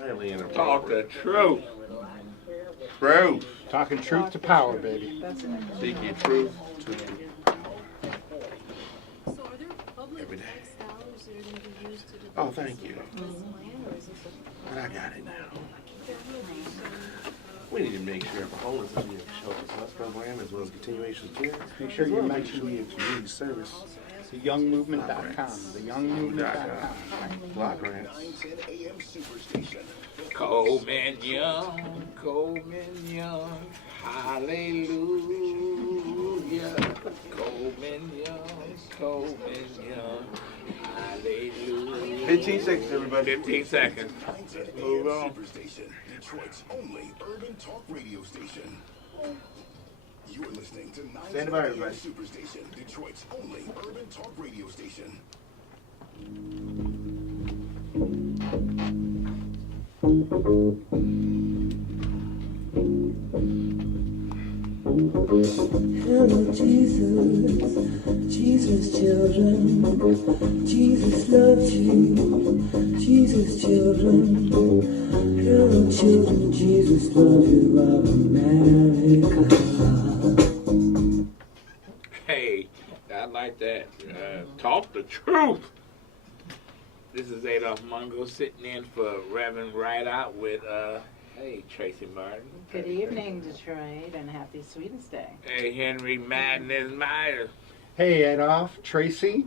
Highly inappropriate. Talk the truth. Truth. Talking truth to power, baby. Seek your truth to So are there public every day. tax dollars that are going to be used to develop Oh, thank you. this land, or is this But I got it now. there will be some, We need to make sure for homeless we have a shelter plus program as well as continuation of care. Make sure you As well as mention we have community service. theyoungmovement.com. Theyoungmovement.com. Block grants. 9:10 a.m. Superstation. Coleman Young, Coleman Young, hallelujah. Coleman Young, Coleman Young, hallelujah. 15 seconds, everybody. 15 seconds. 9:10 Move a.m. on. Superstation. Detroit's only urban talk radio station. You're listening to 9:10 Stand by, a.m. everybody. Superstation. Detroit's only urban talk radio station. Hello, Jesus, Jesus, children. Jesus loves you, Jesus, children. Hello, children, Jesus loves you, of America. Hey, I like that. Talk the truth. This is Adolph Mongo sitting in for Reverend Rideout with, hey, Tracey Martin. Good evening, Detroit, and happy Sweetest Day. Hey, Henry Madness Myers. Hey, Adolph, Tracy,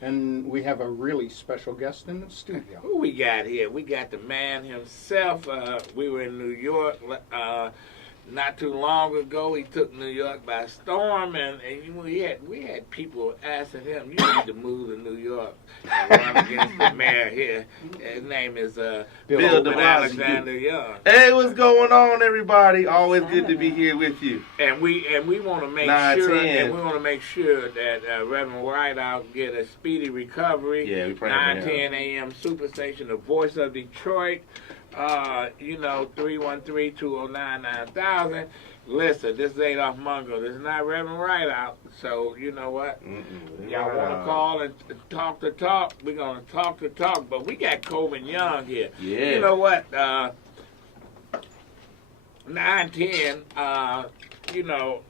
and we have a really special guest in the studio. Who we got here? We got the man himself. We were in New York not too long ago. He took New York by storm, and we had people asking him, "You need to move to New York and run against the mayor here." His name is Bill Bill de Blasio. Alexander Young, Hey, what's going on, everybody? Always good to be here with you. and we want to make 9:10. sure that Reverend Rideout get a speedy recovery. Yeah, we praying for him. 9:10 a.m. Superstation, the voice of Detroit. 313-209-9000. Listen, this is Adolph Mongo. This is not Reverend Rideout. So, you know what? Y'all want to call and talk the talk? We're going to talk the talk. But we got Coleman Young here. Yeah. You know what? 910,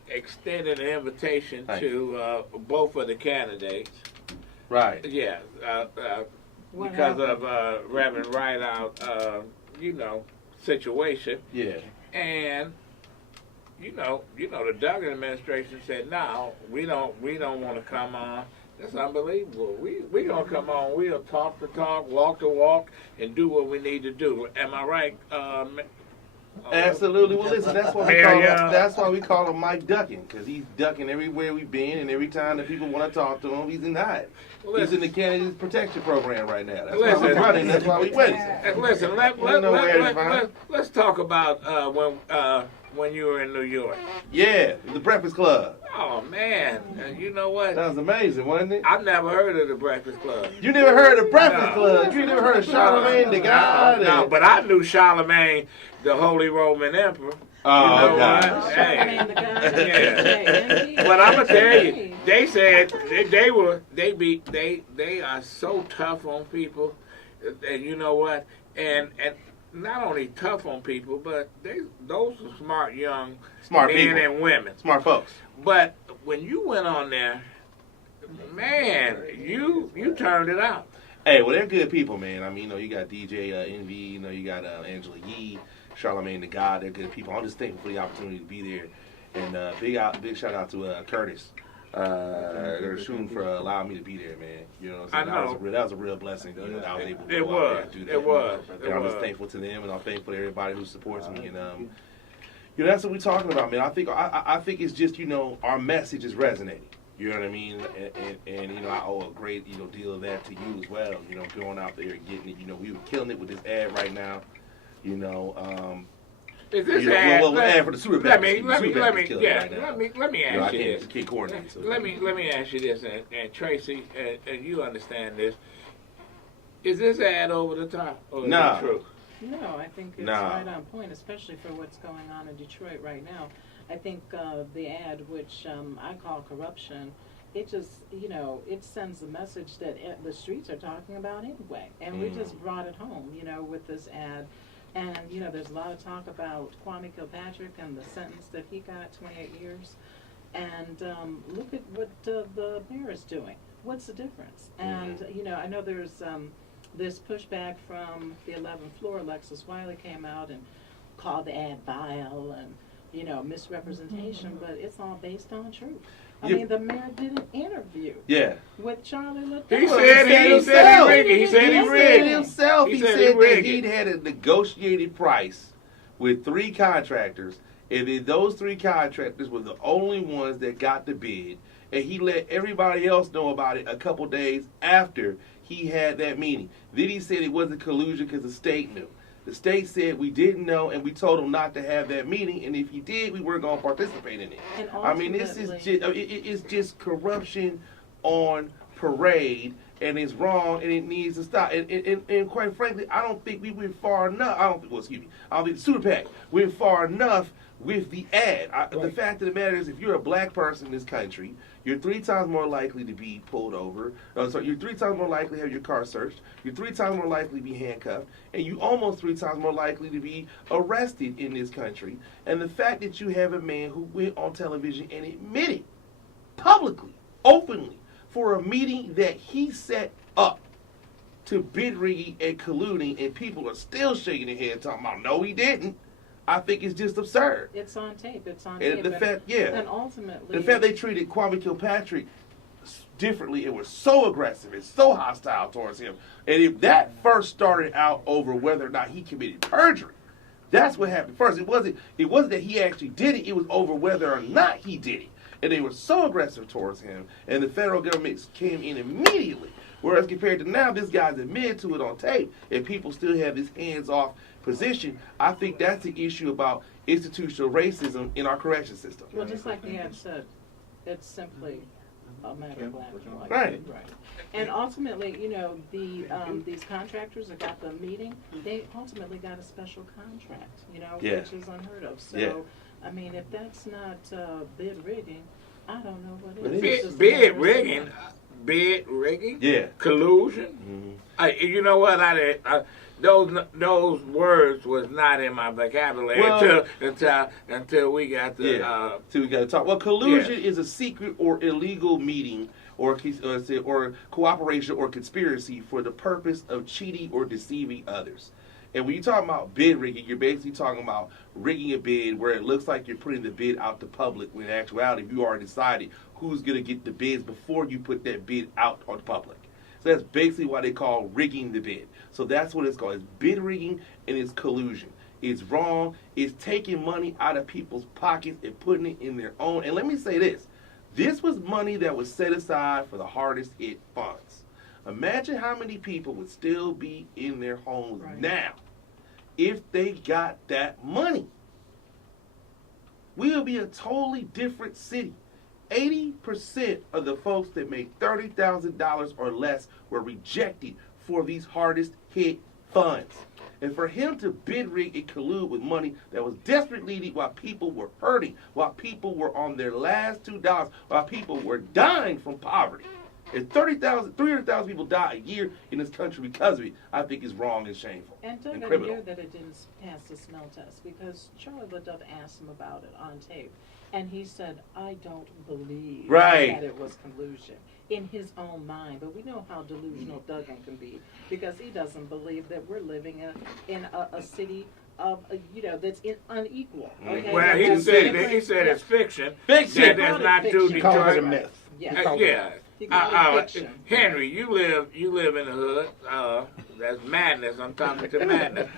extended an invitation Thank to both of the candidates. Right. Yeah. What Because happened? of Reverend Rideout, situation. Yeah. And the Duggan administration said, "No, we don't want to come on." That's unbelievable. We gonna come on. We'll talk the talk, walk the walk, and do what we need to do. Am I right? Absolutely. Well, listen, that's why we call him Mike Ducking, because he's ducking everywhere we've been, and every time that people want to talk to him, he's denied. Well, He's in the listen. Candidates Protection Program right now. That's why Listen. we're running. That's why we win. Listen, let's talk about when you were in New York. Yeah, the Breakfast Club. Oh man, you know what? That was amazing, wasn't it? I've never heard of the Breakfast Club. You never heard of the Breakfast No. Club? You never heard of Charlemagne the God? No, but I knew Charlemagne, the Holy Roman Emperor. Oh, You know God. what? Hey. Charlemagne the God. Yeah. But I'm gonna tell you, they said they are so tough on people, and you know what? And not only tough on people, but those are smart young Smart men people. and women. Smart folks. But when you went on there, man, you turned it out. Hey, well, they're good people, man. I mean, you got DJ Envy, you got Angela Yee, Charlemagne the God. They're good people. I'm just thankful for the opportunity to be there. And big shout out to Curtis Gershon for allowing me to be there, man. You know what I'm saying? I know. That was a real blessing. That I was able to It go out there was. and do that. It was. And I'm just thankful to them, and I'm thankful to everybody who supports me. And that's what we're talking about, man. I think it's just our message is resonating. You know what I mean? And I owe a great deal of that to you as well. Going out there and getting it. We were killing it with this ad right now. Is this ad? Ad for the Super Let Pack. me ask you I this. can't coordinate. So. Let me ask you this, and Tracy, and you understand this. Is this ad over the top, or is No. it true? No, I think it's No. right on point, especially for what's going on in Detroit right now. I think the ad, which I call corruption, it just, it sends a message that the streets are talking about anyway. And we just brought it home, with this ad And, you know, there's a lot of talk about Kwame Kilpatrick and the sentence that he got, 28 years. And look at what the mayor is doing. What's the difference? And, you know, I know there's this pushback from the 11th floor. Alexis Wiley came out and called the ad vile and, you know, misrepresentation, but it's all based on truth. I mean, the mayor did an interview with Charlie Liddell. He said he rigged it. He said he rigged it himself. He said that rigged he'd it. had a negotiated price with 3 contractors, and then those 3 contractors were the only ones that got the bid, and he let everybody else know about it a couple days after he had that meeting. Then he said it wasn't collusion because the state knew. The state said we didn't know, and we told him not to have that meeting, and if he did, we weren't going to participate in it. And I mean, this is just, it's just corruption on parade, and it's wrong, and it needs to stop. And quite frankly, I don't think we went far enough. I don't think the Super PAC went far enough with the ad. The fact of the matter is, if you're a black person in this country, you're 3 times more likely to be pulled over. You're 3 times more likely to have your car searched. You're 3 times more likely to be handcuffed. And you almost 3 times more likely to be arrested in this country. And the fact that you have a man who went on television and admitted publicly, openly, for a meeting that he set up to bid rigging and colluding, and people are still shaking their head talking about, no, he didn't. I think it's just absurd. It's on tape. It's on And tape. the fact, And ultimately, the fact they treated Kwame Kilpatrick differently and were so aggressive and so hostile towards him. And if that first started out over whether or not he committed perjury, that's what happened first. It wasn't that he actually did it. It was over whether or not he did it. And they were so aggressive towards him, and the federal government came in immediately. Whereas compared to now, this guy's admitted to it on tape, and people still have this hands-off position. I think that's the issue about institutional racism in our correction system. well, just like the ad said, it's simply a matter of black and white. Right. And ultimately, you know, these contractors that got the meeting, they ultimately got a special contract, you know, which is unheard of. So, I mean, if that's not bid rigging, I don't know what is. It's just a Bid matter of rigging? Bid rigging? Yeah. Collusion? You know what? Those words was not in my vocabulary until we got the we got to talk. Well, collusion is a secret or illegal meeting or cooperation or conspiracy for the purpose of cheating or deceiving others. And when you talk about bid rigging, you're basically talking about rigging a bid where it looks like you're putting the bid out to public, when in actuality you already decided who's going to get the bids before you put that bid out on the public. So that's basically why they call rigging the bid. So that's what it's called. It's bid rigging and it's collusion. It's wrong. It's taking money out of people's pockets and putting it in their own. And let me say this. This was money that was set aside for the hardest hit funds. Imagine how many people would still be in their homes now if they got that money. We would be a totally different city. 80% of the folks that make $30,000 or less were rejected for these hardest hit funds. And for him to bid rig and collude with money that was desperately needed while people were hurting, while people were on their last $2, while people were dying from poverty. If 300,000 people die a year in this country because of it, I think is wrong and shameful And Doug, and I criminal. hear that it didn't pass the smell test because Charlie Liddell asked him about it on tape. And he said, I don't believe that it was collusion in his own mind. But we know how delusional Duggan can be because he doesn't believe that we're living in a city of, that's unequal. Okay? Well, he said it's fiction. Fiction. That's not true. He calls it a myth. Yeah. Henry, you live in the hood. That's madness. I'm talking to madness.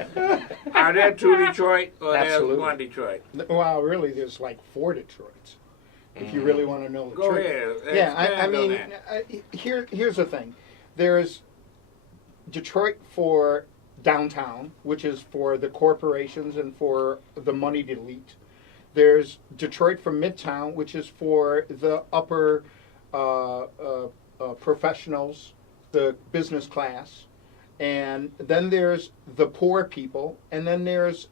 Are there 2 Detroit or Absolutely. there's 1 Detroit? Well, really, there's like 4 Detroits, if you really want to know the Go truth. ahead. Yeah, I Expand on mean, that. here's the thing. There's Detroit for downtown, which is for the corporations and for the moneyed elite. There's Detroit for Midtown, which is for the upper professionals, the business class. And then there's the poor people, and then there's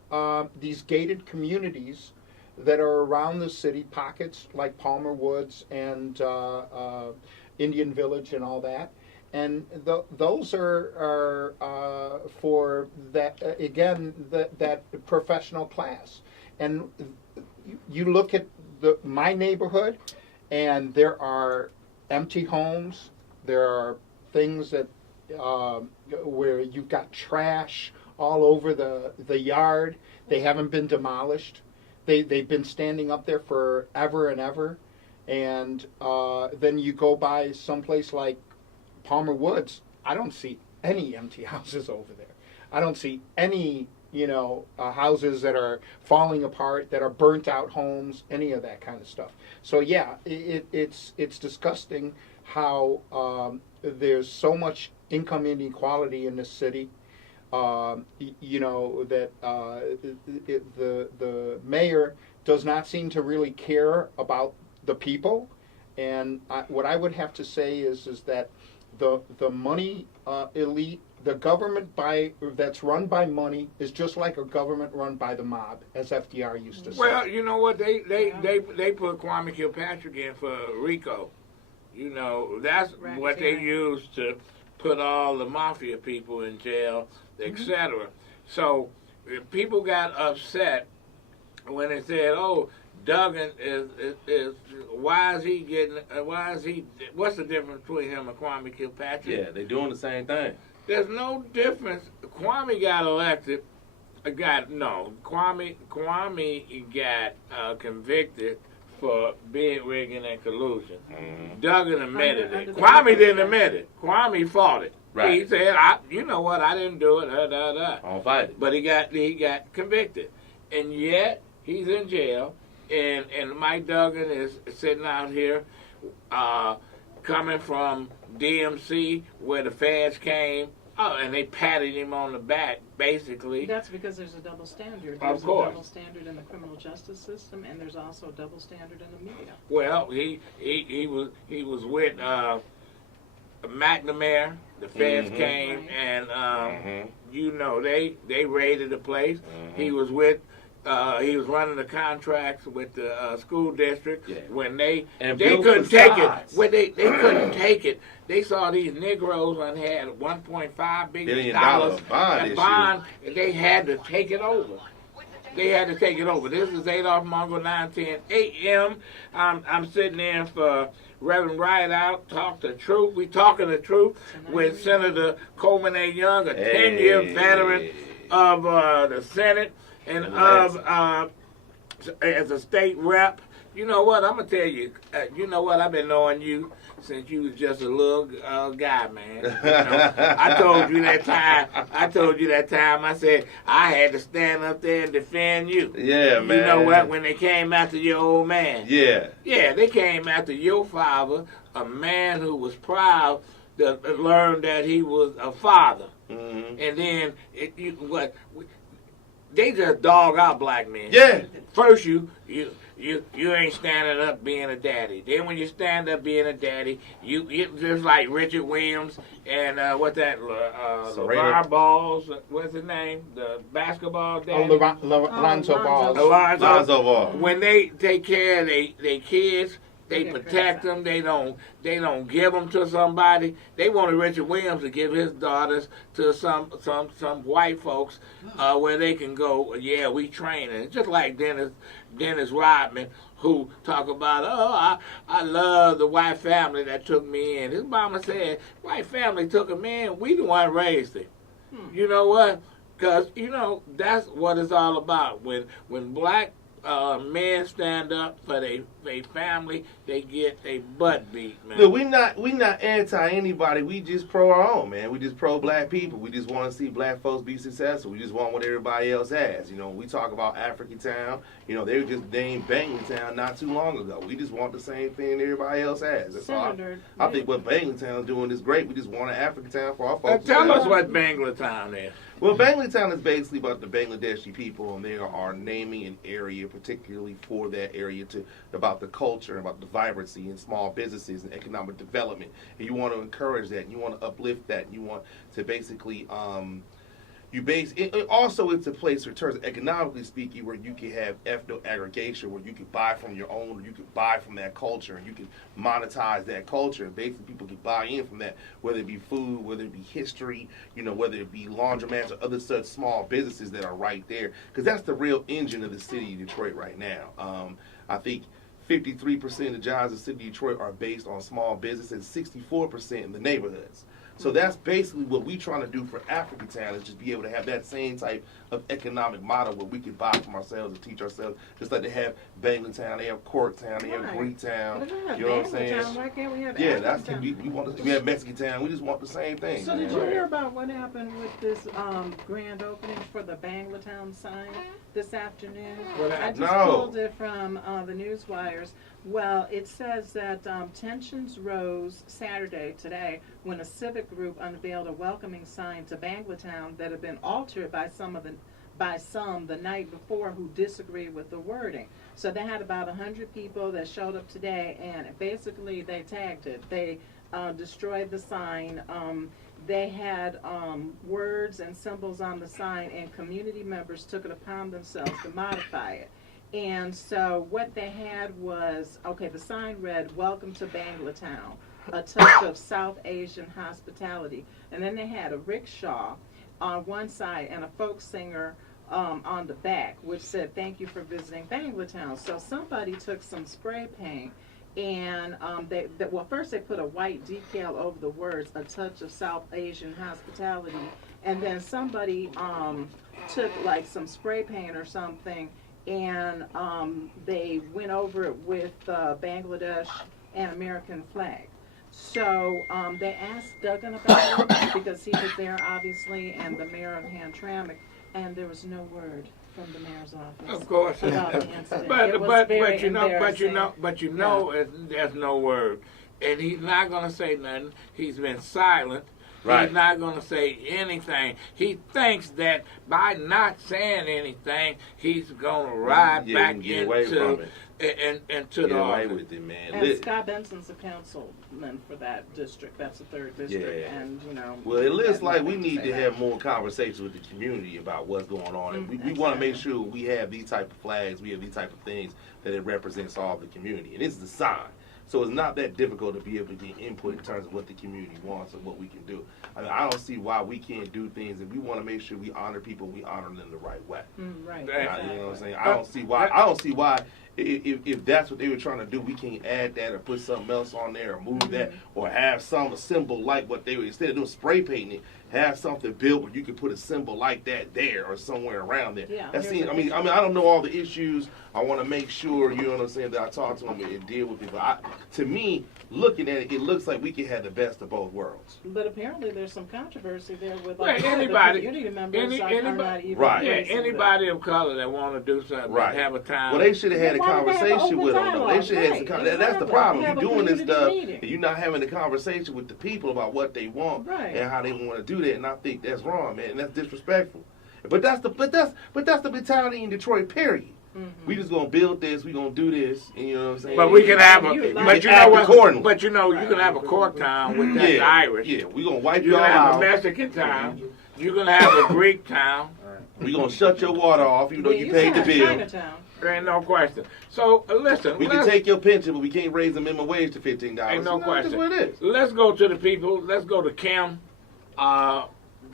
these gated communities that are around the city, pockets like Palmer Woods and Indian Village and all that. and those are for that again that professional class. And you look at my neighborhood, and there are empty homes. There are things that where you've got trash all over the yard. They haven't been demolished. They've been standing up there forever and ever. And then you go by someplace like Palmer Woods. I don't see any empty houses over there. I don't see any houses that are falling apart, that are burnt out homes, any of that kind of stuff. So yeah, it's disgusting how there's so much income inequality in this city. That the mayor does not seem to really care about the people. And what I would have to say is that the money elite, the government that's run by money is just like a government run by the mob, as FDR used to say. Well, you know what? They put Kwame Kilpatrick in for RICO. That's what they used to put all the mafia people in jail, etc. So people got upset when they said, "Oh, Duggan is what's the difference between him and Kwame Kilpatrick?" Yeah, they're doing the same thing. There's no difference. Kwame got elected. Kwame got convicted for bid rigging and collusion. Mm-hmm. Duggan admitted Under it. the Kwame didn't admit it. Kwame fought it. Right. He said, "You know what? I didn't do it." I don't fight it. But he got convicted, and yet he's in jail. And Mike Duggan is sitting out here, coming from DMC where the feds came. Oh, and they patted him on the back, basically. That's because there's a double standard. Of There's course. a double standard in the criminal justice system, and there's also a double standard in the media. Well, he was with McNamara. The feds Mhm. came Right. and Mhm. they raided the place. Mhm. He was running the contracts with the school district. Yeah. When they And couldn't built take it. facades. When they couldn't take it, they saw these Negroes and had $1.5 billion $1 bond in issue. bond, and they had to take it over. This is Adolph Mongo, 910 AM. I'm sitting in for Reverend Rideout, Talk the Truth. We talking the truth with Senator Coleman A. Young, a 10-year veteran of the Senate and of as a state rep. You know what? I'm gonna tell you. You know what? I've been knowing you since you was just a little guy, man. I told you that time. I said I had to stand up there and defend you. Yeah, man. You know what? When they came after your old man. Yeah. Yeah, they came after your father, a man who was proud to learn that he was a father. Mm-hmm. And then they just dog out black men. Yeah. First you ain't standing up being a daddy. Then when you stand up being a daddy, you just like Richard Williams and LeVar Balls, what's his name? The basketball daddy. Lonzo Ball. Lonzo Ball. When they take care of they kids, they get protect them. They don't give them to somebody. They wanted Richard Williams to give his daughters to some white folks where they can go. Yeah, we training. Just like Dennis Rodman, who talk about, I love the white family that took me in. His mama said, white family took him in. We the one raised him. You know what? Because that's what it's all about. When black men stand up for their family, they get their butt beat, man. Look, we not anti anybody. We just pro our own, man. We just pro black people. We just want to see black folks be successful. We just want what everybody else has. We talk about African Town. They were just named Bangleytown not too long ago. We just want the same thing everybody else has. That's all. I think what Bangleytown is doing is great. We just want an African Town for our folks. Tell us what Bangleytown is. Well, Bangleytown is basically about the Bangladeshi people, and they are naming an area particularly for that area about the culture, about the vibrancy and small businesses and economic development. And you want to encourage that, and you want to uplift that, and you want to basically Also, it's a place, in terms of economically speaking, where you can have ethno aggregation, where you can buy from your own, or you can buy from that culture, and you can monetize that culture. And basically, people can buy in from that, whether it be food, whether it be history, whether it be laundromats or other such small businesses that are right there. Because that's the real engine of the city of Detroit right now. I think 53% of the jobs in the city of Detroit are based on small business, and 64% in the neighborhoods. So that's basically what we're trying to do for Africatown, is just be able to have that same type of economic model where we can buy from ourselves and teach ourselves, just like they have Bangladesh, they have Corktown, they have Right. Greektown. But if we have You know what I'm saying? Bangladesh, why can't we have Yeah, that's Africatown? we have Mexican Town. We just want the same thing. So did you man. hear about what happened with this grand opening for the Banglatown sign this afternoon? What I happened? just No. pulled it from the news wires. Well, it says that tensions rose Saturday, today, when a civic group unveiled a welcoming sign to Banglatown that had been altered by some the night before who disagreed with the wording. So they had about 100 people that showed up today, and basically they tagged it. They destroyed the sign. They had words and symbols on the sign, and community members took it upon themselves to modify it. And so what they had was, the sign read, "Welcome to Banglatown, a touch of South Asian hospitality." And then they had a rickshaw on one side and a folk singer on the back, which said, "Thank you for visiting Banglatown." So somebody took some spray paint and first they put a white decal over the words, "A touch of South Asian hospitality." And then somebody took like some spray paint or something, and they went over it with Bangladesh and American flag. So they asked Duggan about it because he was there, obviously, and the mayor of Hamtramck, and there was no word from the mayor's office Of course. about the incident. But It was but very you know embarrassing. there's no word, and he's not gonna say nothing. He's been silent. Right. He's not gonna say anything. He thinks that by not saying anything, he's gonna ride Yeah, back he can get away from into it. into Get the away office. with it, man. And Scott Benson's a councilman for that district. That's the 3rd district. Yeah. And, Well, it looks had like we nothing need say to that. have more conversations with the community about what's going on. And we want to make sure we have these type of flags, we have these type of things that it represents all the community. And it's the sign. So it's not that difficult to be able to get input in terms of what the community wants and what we can do. I mean, I don't see why we can't do things, and we want to make sure we honor people, we honor them the right way. Right. Exactly. You know what I'm saying? I don't see why. If that's what they were trying to do, we can't add that or put something else on there or move that or have a symbol like what they were, instead of doing spray painting it, have something built where you could put a symbol like that there or somewhere around there. Yeah, That's here's I a mean, picture. I don't know all the issues. I want to make sure, you know what I'm saying, that I talk to them and deal with it. But to me, looking at it, it looks like we can have the best of both worlds. But apparently there's some controversy there with Well, like, the anybody- community members are anybody- not even Right. Yeah, embracing anybody of color that want to do something, Right. have a time. Well, they should have had a Why would they have an conversation open with them, though. They dialogue? should have had Right, some. That's the exactly. problem. Have You're a doing this community stuff, meeting. and you're not having a conversation with the people about what they want Right. and how they want to do that. And I think that's wrong, man. And that's disrespectful. But that's the mentality in Detroit. Period. We just gonna build this. We gonna do this. And you know what I'm saying? But we can have a, You but like- you know act what? accordingly. But you know, you can have a Corktown with that Yeah, Irish. yeah. We gonna wipe You y'all can have a out. Mexican town. You can have a Greek town. We gonna shut your water off, even though you can paid the have bill. Chinatown. There ain't no question. So listen, We can take your pension, but we can't raise the minimum wage to $15. Ain't no question. That's what it is. Let's go to the people. Let's go to Kim.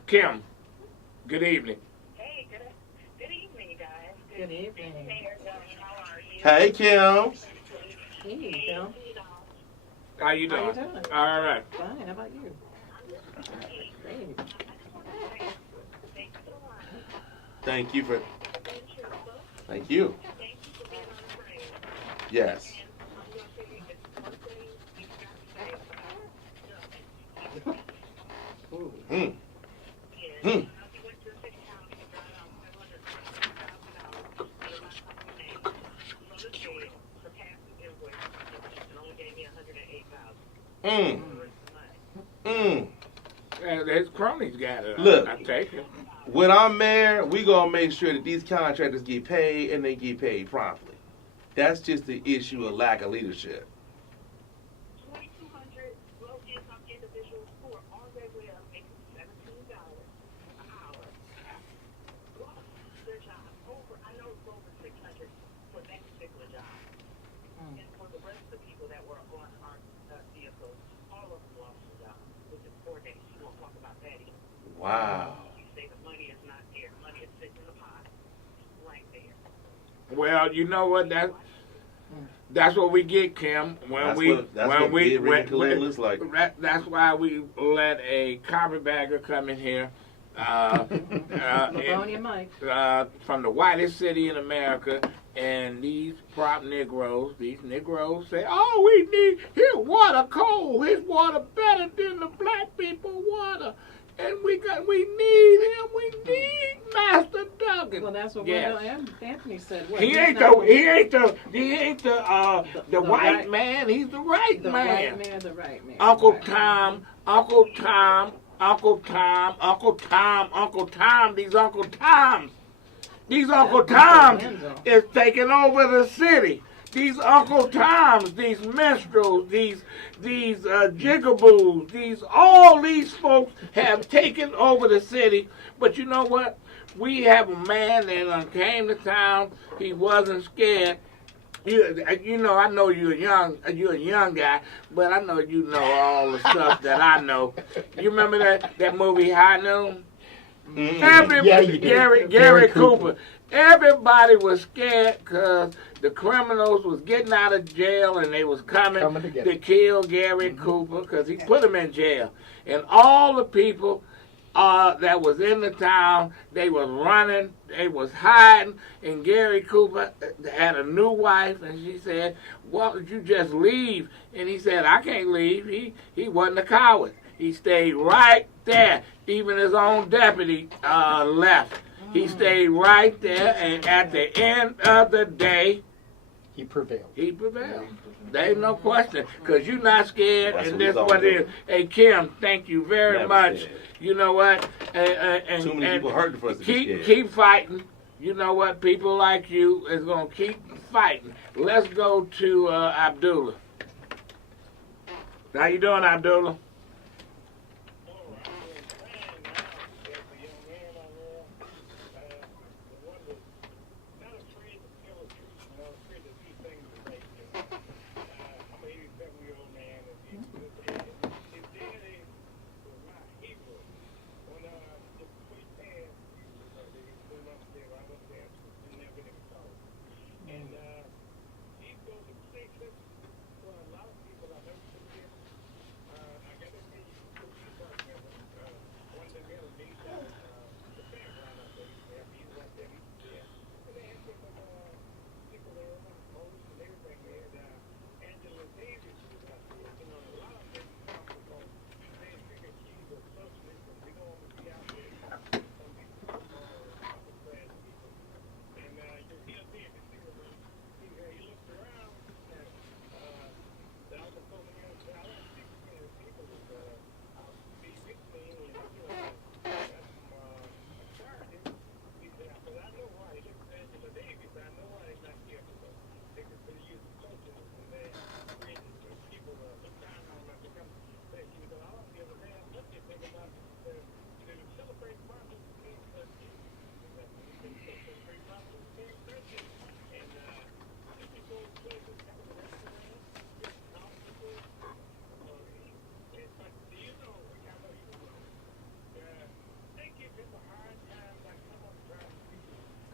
Kim, good evening. Hey, good evening, guys. Good evening. How are you? Hey, Kim. Hey, Bill. How you doing? How you doing? All right. Fine. How about you? Great. Thank you for. Thank you. Yes. Hmm. Hmm. Mm. Mm. His cronies got it. Look. I take it. When I'm mayor, we gonna make sure that these contractors get paid and they get paid promptly. That's just the issue of lack of leadership. 2,200 low-income individuals who are on their way up making $17 an hour Wow. You say the money is not there. Money is sitting in the pot right there. Well, you know what? That's what we get, Kim. That's what Big Rig and Khalid looks like. That's why we let a carpetbagger come in here. Livonia Mike. From the whitest city in America, and these prop Negroes say, "Oh, we need his water cold. His water better than the black people water, and we need him. We need Master Duggan." Well, that's what Yes. Anthony said. What, He ain't the white right man. He's the right the man. right man, the right man. Uncle Right. Tom, Uncle Tom, Uncle Tom, Uncle Tom, Uncle Tom. These Uncle Toms is taking over the city. These Uncle Toms, these minstrels, these jigaboos, all these folks have taken over the city. But you know what? We have a man that came to town. He wasn't scared. You know, I know you're a young guy, but I know you know all the stuff that I know. You remember that movie High Noon? Yeah, you did. Gary Cooper. Everybody was scared because the criminals was getting out of jail and they was coming to kill Gary Cooper because he put him in jail. And all the people that was in the town, they was running, they was hiding, and Gary Cooper had a new wife, and she said, "Why don't you just leave?" And he said, "I can't leave." He wasn't a coward. He stayed right there. Even his own deputy left. He stayed right there, and at the end of the day, He prevailed. There ain't no question, because you're not scared, That's and what this he's what it is. always Hey, Kim, thank you very Never much. scared. You know what? And Too many people hurting for us to be scared. keep fighting. You know what? People like you is going to keep fighting. Let's go to Abdullah. How you doing, Abdullah?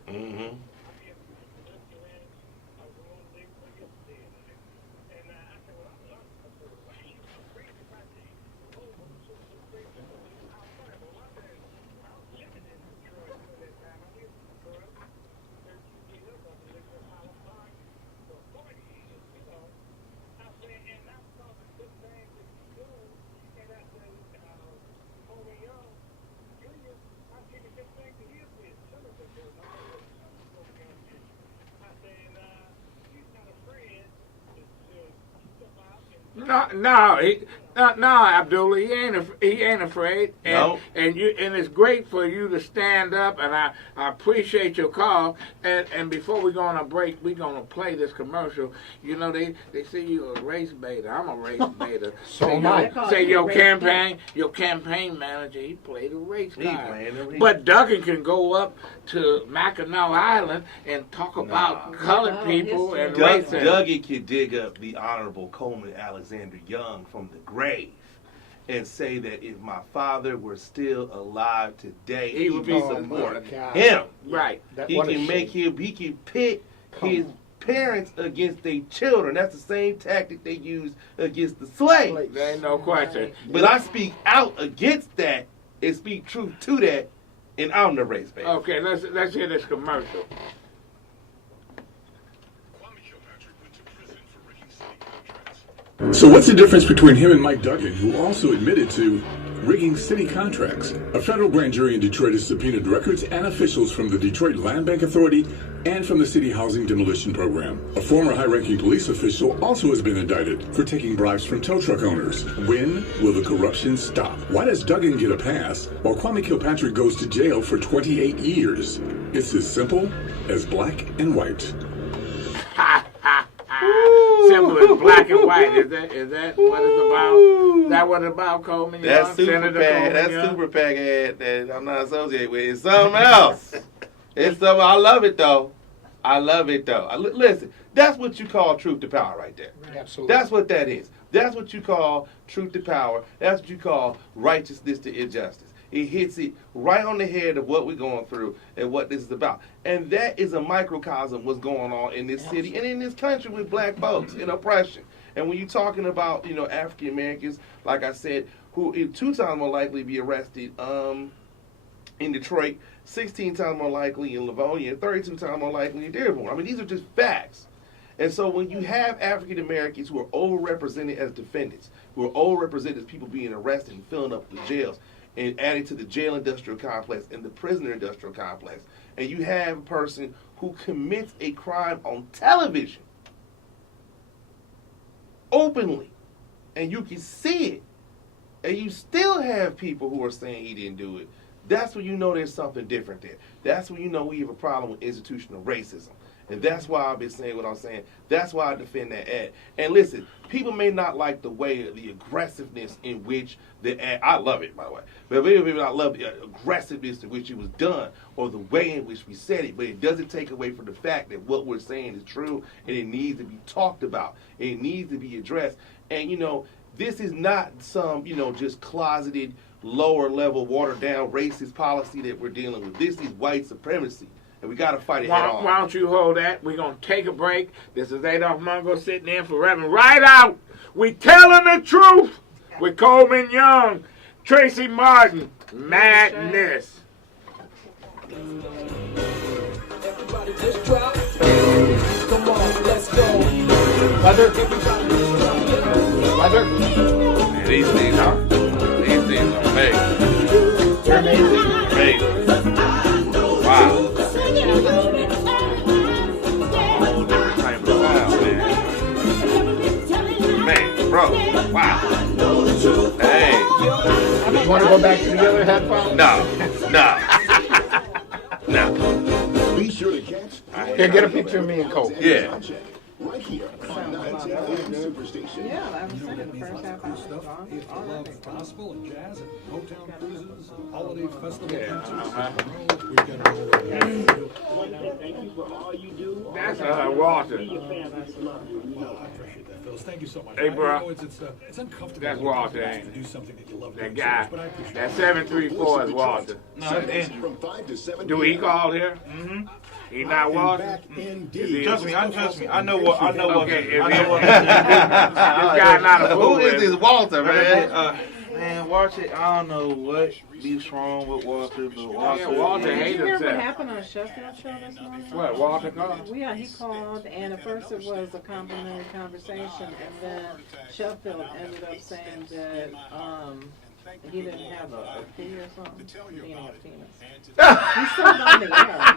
Mm-hmm. No, Abdullah, he ain't afraid. And, No. and it's great for you to stand up, and I appreciate your call. And before we go on a break, we're gonna play this commercial. You know, they say you're a race baiter. I'm a race baiter. So am I. Say your campaign manager, he played a race He card. playing the race. But Duggan can go up to Mackinac Island and talk about colored Wow, people history. and Dougie racism. could dig up the Honorable Coleman Alexander Young from the grave and say that if my father were still alive today, He would be support God. him. Right. He What a can make shame. he can pit Come his on. parents against their children. That's the same tactic they used against the slaves. There ain't no question. But I speak out against that and speak truth to that, and I'm the race baby. Okay, let's hear this commercial. So what's the difference between him and Mike Duggan, who also admitted to rigging city contracts? A federal grand jury in Detroit has subpoenaed records and officials from the Detroit Land Bank Authority and from the City Housing Demolition Program. A former high-ranking police official also has been indicted for taking bribes from tow truck owners. When will the corruption stop? Why does Duggan get a pass while Kwame Kilpatrick goes to jail for 28 years? It's as simple as black and white. Simple as black and white. Is that what it's about? Is that what it's about, Coleman? That's Young? super Senator PAC. Coleman That's Young? super PAC ad that I'm not associated with. It's something else. It's something. I love it though. Listen, that's what you call truth to power right there. Absolutely. That's what that is. That's what you call truth to power. That's what you call righteousness to injustice. It hits it right on the head of what we're going through and what this is about. And that is a microcosm what's going on in this city and in this country with black folks and oppression. And when you're talking about, African Americans, like I said, who in 2 times more likely to be arrested in Detroit, 16 times more likely in Livonia, and 32 times more likely in Dearborn. I mean, these are just facts. And so when you have African Americans who are overrepresented as defendants, who are overrepresented as people being arrested and filling up the jails, and added to the jail industrial complex and the prisoner industrial complex, and you have a person who commits a crime on television, openly, and you can see it, and you still have people who are saying he didn't do it, that's when you know there's something different there. That's when you know we have a problem with institutional racism. And that's why I've been saying what I'm saying. That's why I defend that ad. And listen, people may not like the way, the aggressiveness in which the ad, I love it, by the way, but maybe people not love the aggressiveness in which it was done or the way in which we said it, but it doesn't take away from the fact that what we're saying is true and it needs to be talked about. It needs to be addressed. And, this is not some, just closeted, lower level, watered down racist policy that we're dealing with. This is white supremacy. And we got to fight it head on. Why don't you hold that? We're going to take a break. This is Adolph Mongo sitting in for Reverend Right Out. We telling the truth with Coleman Young, Tracey Martin, Madness. Everybody just drop. Come on, let's go. Leather. Man, these things are amazing. You're amazing. Amazing. Wow. Type of sound, man, bro, wow. Hey, You want to go back to the other headphones? no. Be sure to catch. Here, get a picture of me and Cole. Yeah. Right here on 19 Superstation. Yeah, I was saying the first half hour. If you love gospel and jazz and Motown cruises, holiday festival Yeah, concerts, we've got it all. Thank you for all you do. That's Walter. Your families love you. Well, I appreciate that, Phyllis. Thank you so much. Hey, I bro. know it's uncomfortable. That's to Walter, to ain't it? do something that you love That doing guy, so much, but I appreciate that it. 734 is Walter. No, Saturdays from 5 to 7 Do he p.m. call here? Mm-hmm. He not Walter? Back Is indeed. he- Trust me. I know what. Okay, is I he- know what. This guy not a fool. Who is this Walter, man? Man, Walter. I don't know what be wrong with Walter, but Walter. Walter Did hates you hear what himself. happened on Sheffield show this morning? What, Walter called? Yeah, he called, and at first it was a complimentary conversation, and then Sheffield ended up saying that he didn't have a fee or something, meaning a penis. He said it on the air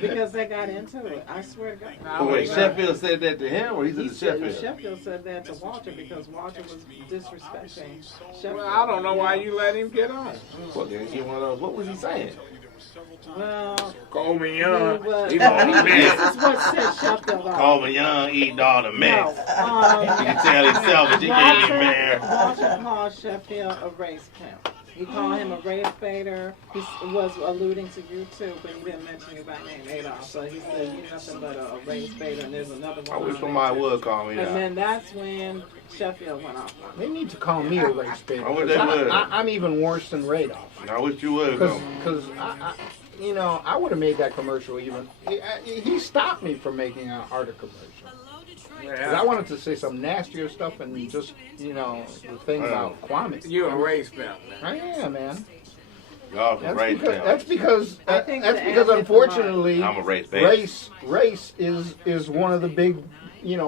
because they got into it. I swear to God. Wait, Sheffield said that to him, or he said He to said Sheffield? Sheffield said that to Walter because Walter was disrespecting Sheffield. Well, I don't know why you let him get on. What was he saying? Well, Coleman Young. he was, He gonna be this mad. is what set Sheffield off. Coleman Young eating all the mess. No, You can tell himself, but you can't get married. Walter called Sheffield a race pimp. He called him a race baiter. He was alluding to you too, but he didn't mention you by name, Adolph. So he said you're nothing but a race baiter, and there's another one. I wish somebody would call me And that. then that's when Sheffield went off. They need to call me a race baiter. I wish they would. I'm even worse than Radolph. I wish you would. Call me. Because I would have made that commercial even. He stopped me from making an harder commercial. 'Cause I wanted to say some nastier stuff and just, the thing about Kwame. You're a race fan, man. I am, man. Y'all some race fans. That's because the unfortunately, I'm a race fan. race is one of the big,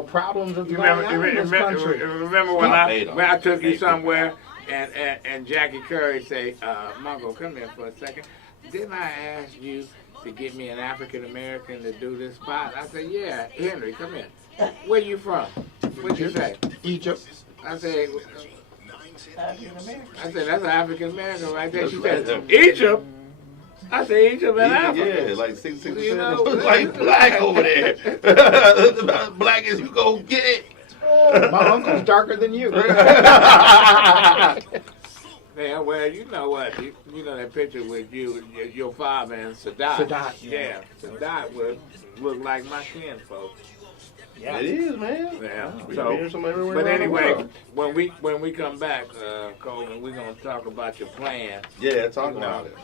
problems that's going on in this country. Remember when I took you somewhere and Jackie Curry say, Mongo, come here for a second. Didn't I ask you to get me an African American to do this spot? I said, yeah, Henry, come here. Where you from? What'd you say? Egypt. I said, that's an African American right there. She That's said, right. Egypt? I said, Egypt in Africa. Yeah, like 6%. You know, like black over there. Black as you go get. My uncle's darker than you. Yeah, well, you know what? You know that picture with you, your father and Sadat. Sadat, Yeah, Sadat would look like my kinfolk. Yeah. It is, man. Yeah. We So, hear some everywhere but around the anyway, world. when we come back, Coleman, we're gonna talk about your plan. Yeah, talk about it.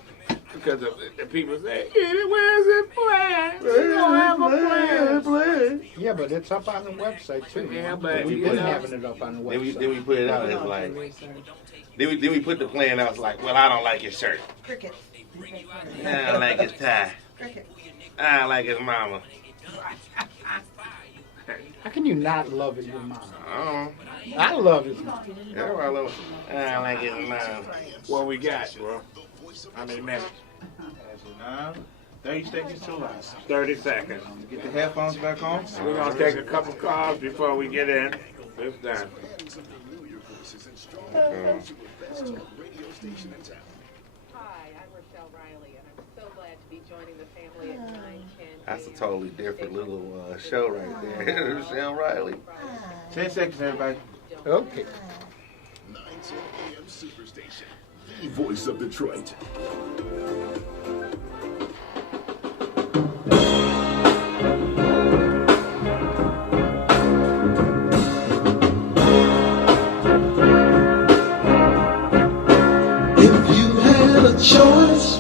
Because the people say, where's it plan? You don't have a plan. Yeah, but it's up on the website too. Yeah, but we've you been know, having it up on the Then website. we put it out. It's like then we put the plan out. It's like, well, I don't like his shirt. Cricket. I don't like his tie. Cricket. I don't like his mama. How can you not love your mom? Oh, I love his mom. yeah, I love. I don't like his mama. What we got, bro? How many minutes? 30 seconds to live. 30 seconds. Get the headphones back on. We're going to take a couple calls before we get in. This time. Hi, I'm Rochelle Riley, and I'm so glad to be joining the family at 9:10. That's a totally different little show right there. Rochelle Riley. 10 seconds, everybody. Okay. 9:10 a.m. Superstation. The voice of Detroit. Choice.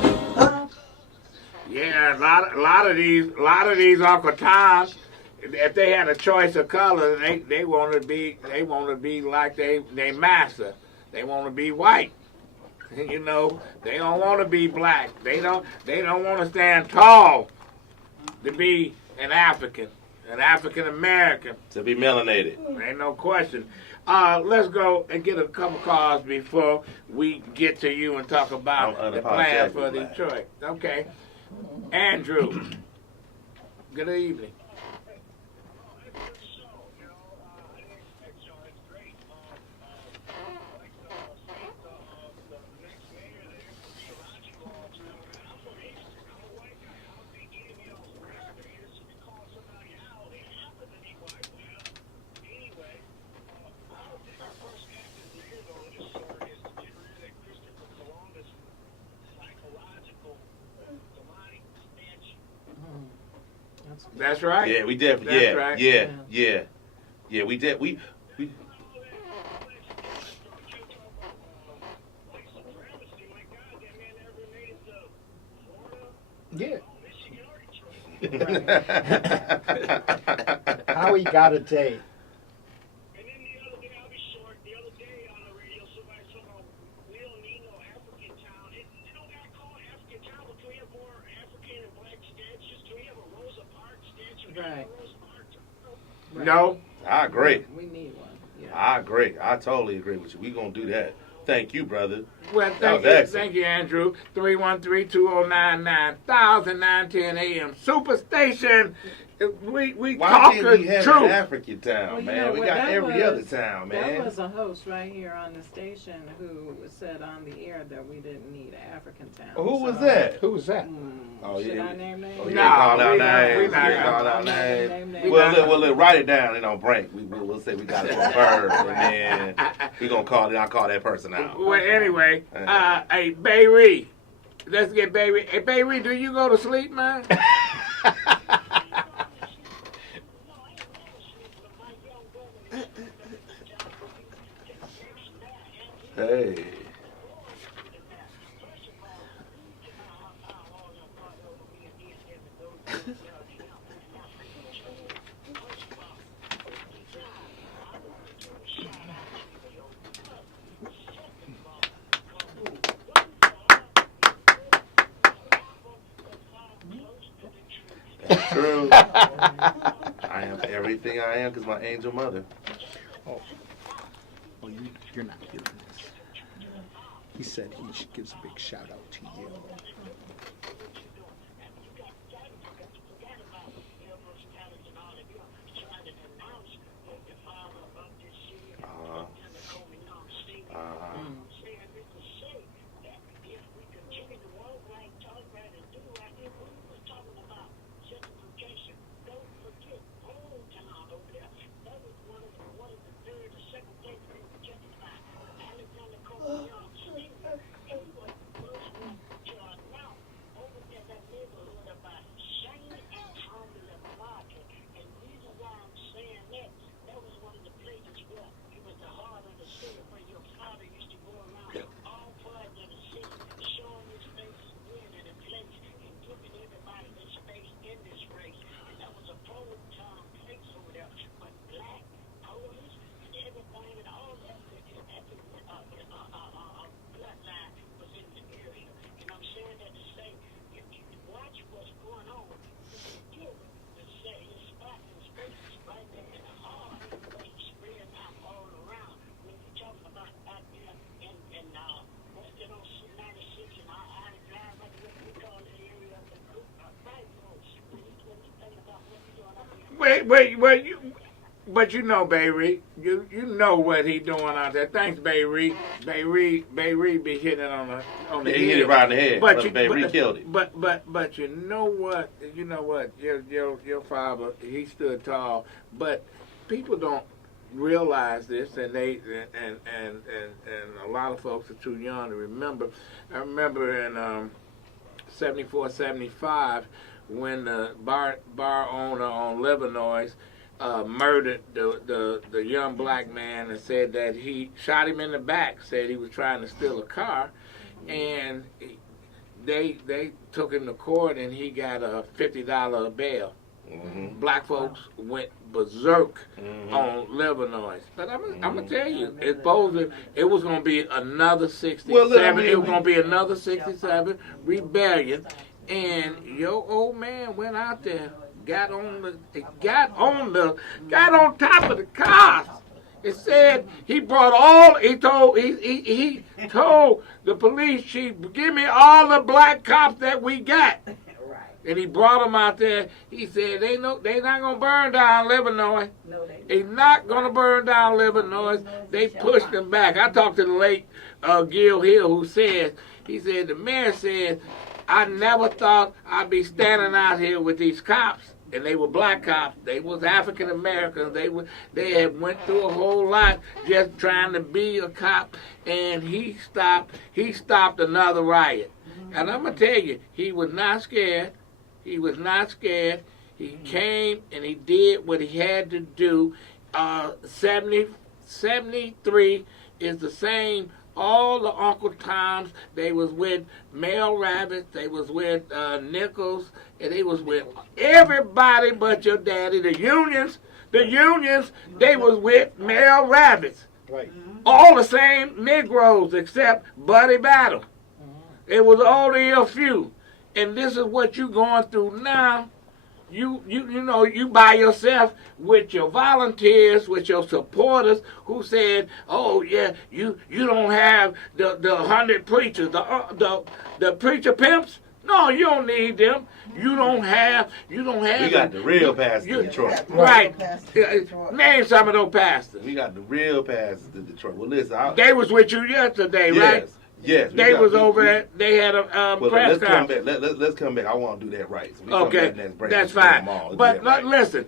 Yeah, a lot of these Uncle Toms, if they had a choice of color, they want to be like they master. They want to be white. You know, they don't want to be black. They don't want to stand tall to be an African American. To be melanated. Ain't no question. Let's go and get a couple calls before we get to you and talk about the plan for Detroit. Okay. Andrew, good evening. That's right. Yeah, we definitely. That's Yeah, right. yeah. We did. We. Yeah. How he got a date. Right. No. I agree. We need one. Yeah. I agree. I totally agree with you. We gonna do that. Thank you, brother. Well, thank you, Andrew. 313-2099-1000, 910 AM. Superstation. We Why talking can't we have truth. an African town, Well, you man? know We what, got that every was- other town, man. There was a host right here on the station who said on the air that we didn't need an African town. Well, who was So- that? Who was that? Oh, Should yeah. I name names? Oh, you No, ain't call out we not- names. we You not ain't gonna- call out name names. names. We'll write it down. It don't break. We'll say we got it confirmed, and then we gonna call it. I'll call that person out. Well, anyway, hey, Bayree. Let's get Bayree. Hey, Bayree, do you go to sleep, man? Hey. That's true. I am everything I am because my angel mother. Oh, well, you're not hearing this. He said he gives a big shout out to you. Wait, but you know, Bayree, you know what he doing out there. Thanks, Bayree. Bayree be hitting it on the Yeah, head. he hit it right in the head. But Brother Bayree killed it. But you know what? Your father, he stood tall. But people don't realize this, and a lot of folks are too young to remember. I remember in 74, 75 when the bar owner on Livernois murdered the young black man and said that he shot him in the back, said he was trying to steal a car, and they took him to court and he got a $50 bail. Mm-hmm. Black folks went berserk on Livernois. But I'm gonna tell you, it was gonna be another 67. It was gonna be another 67 rebellion. And your old man went out there, got on top of the cars. It said he brought he told the police chief, give me all the black cops that we got. And he brought them out there. He said they not gonna burn down Livernois. They not gonna burn down Livernois. They pushed them back. I talked to the late Gil Hill, who said the mayor said, I never thought I'd be standing out here with these cops, and they were black cops. They was African Americans. They had went through a whole lot just trying to be a cop, and he stopped another riot. And I'm gonna tell you, he was not scared. He was not scared. He came and he did what he had to do. 73 is the same. All the Uncle Toms, they was with Mel Rabbit, they was with Nichols, and they was with everybody but your daddy. The unions, they was with Mel Rabbits. Right. All the same Negroes except Buddy Battle. It was only a few. And this is what you going through now. You know, you by yourself with your volunteers, with your supporters who said, oh yeah, you don't have the 100 preachers, the preacher pimps. No, you don't need them. You don't have. We got the real pastors in Detroit. Right. Name some of those pastors. We got the real pastors in Detroit. Well, listen, they was with you yesterday, right? Yes. They had a press conference. Let's come back. I want to do that right. So okay, that's fine. But listen,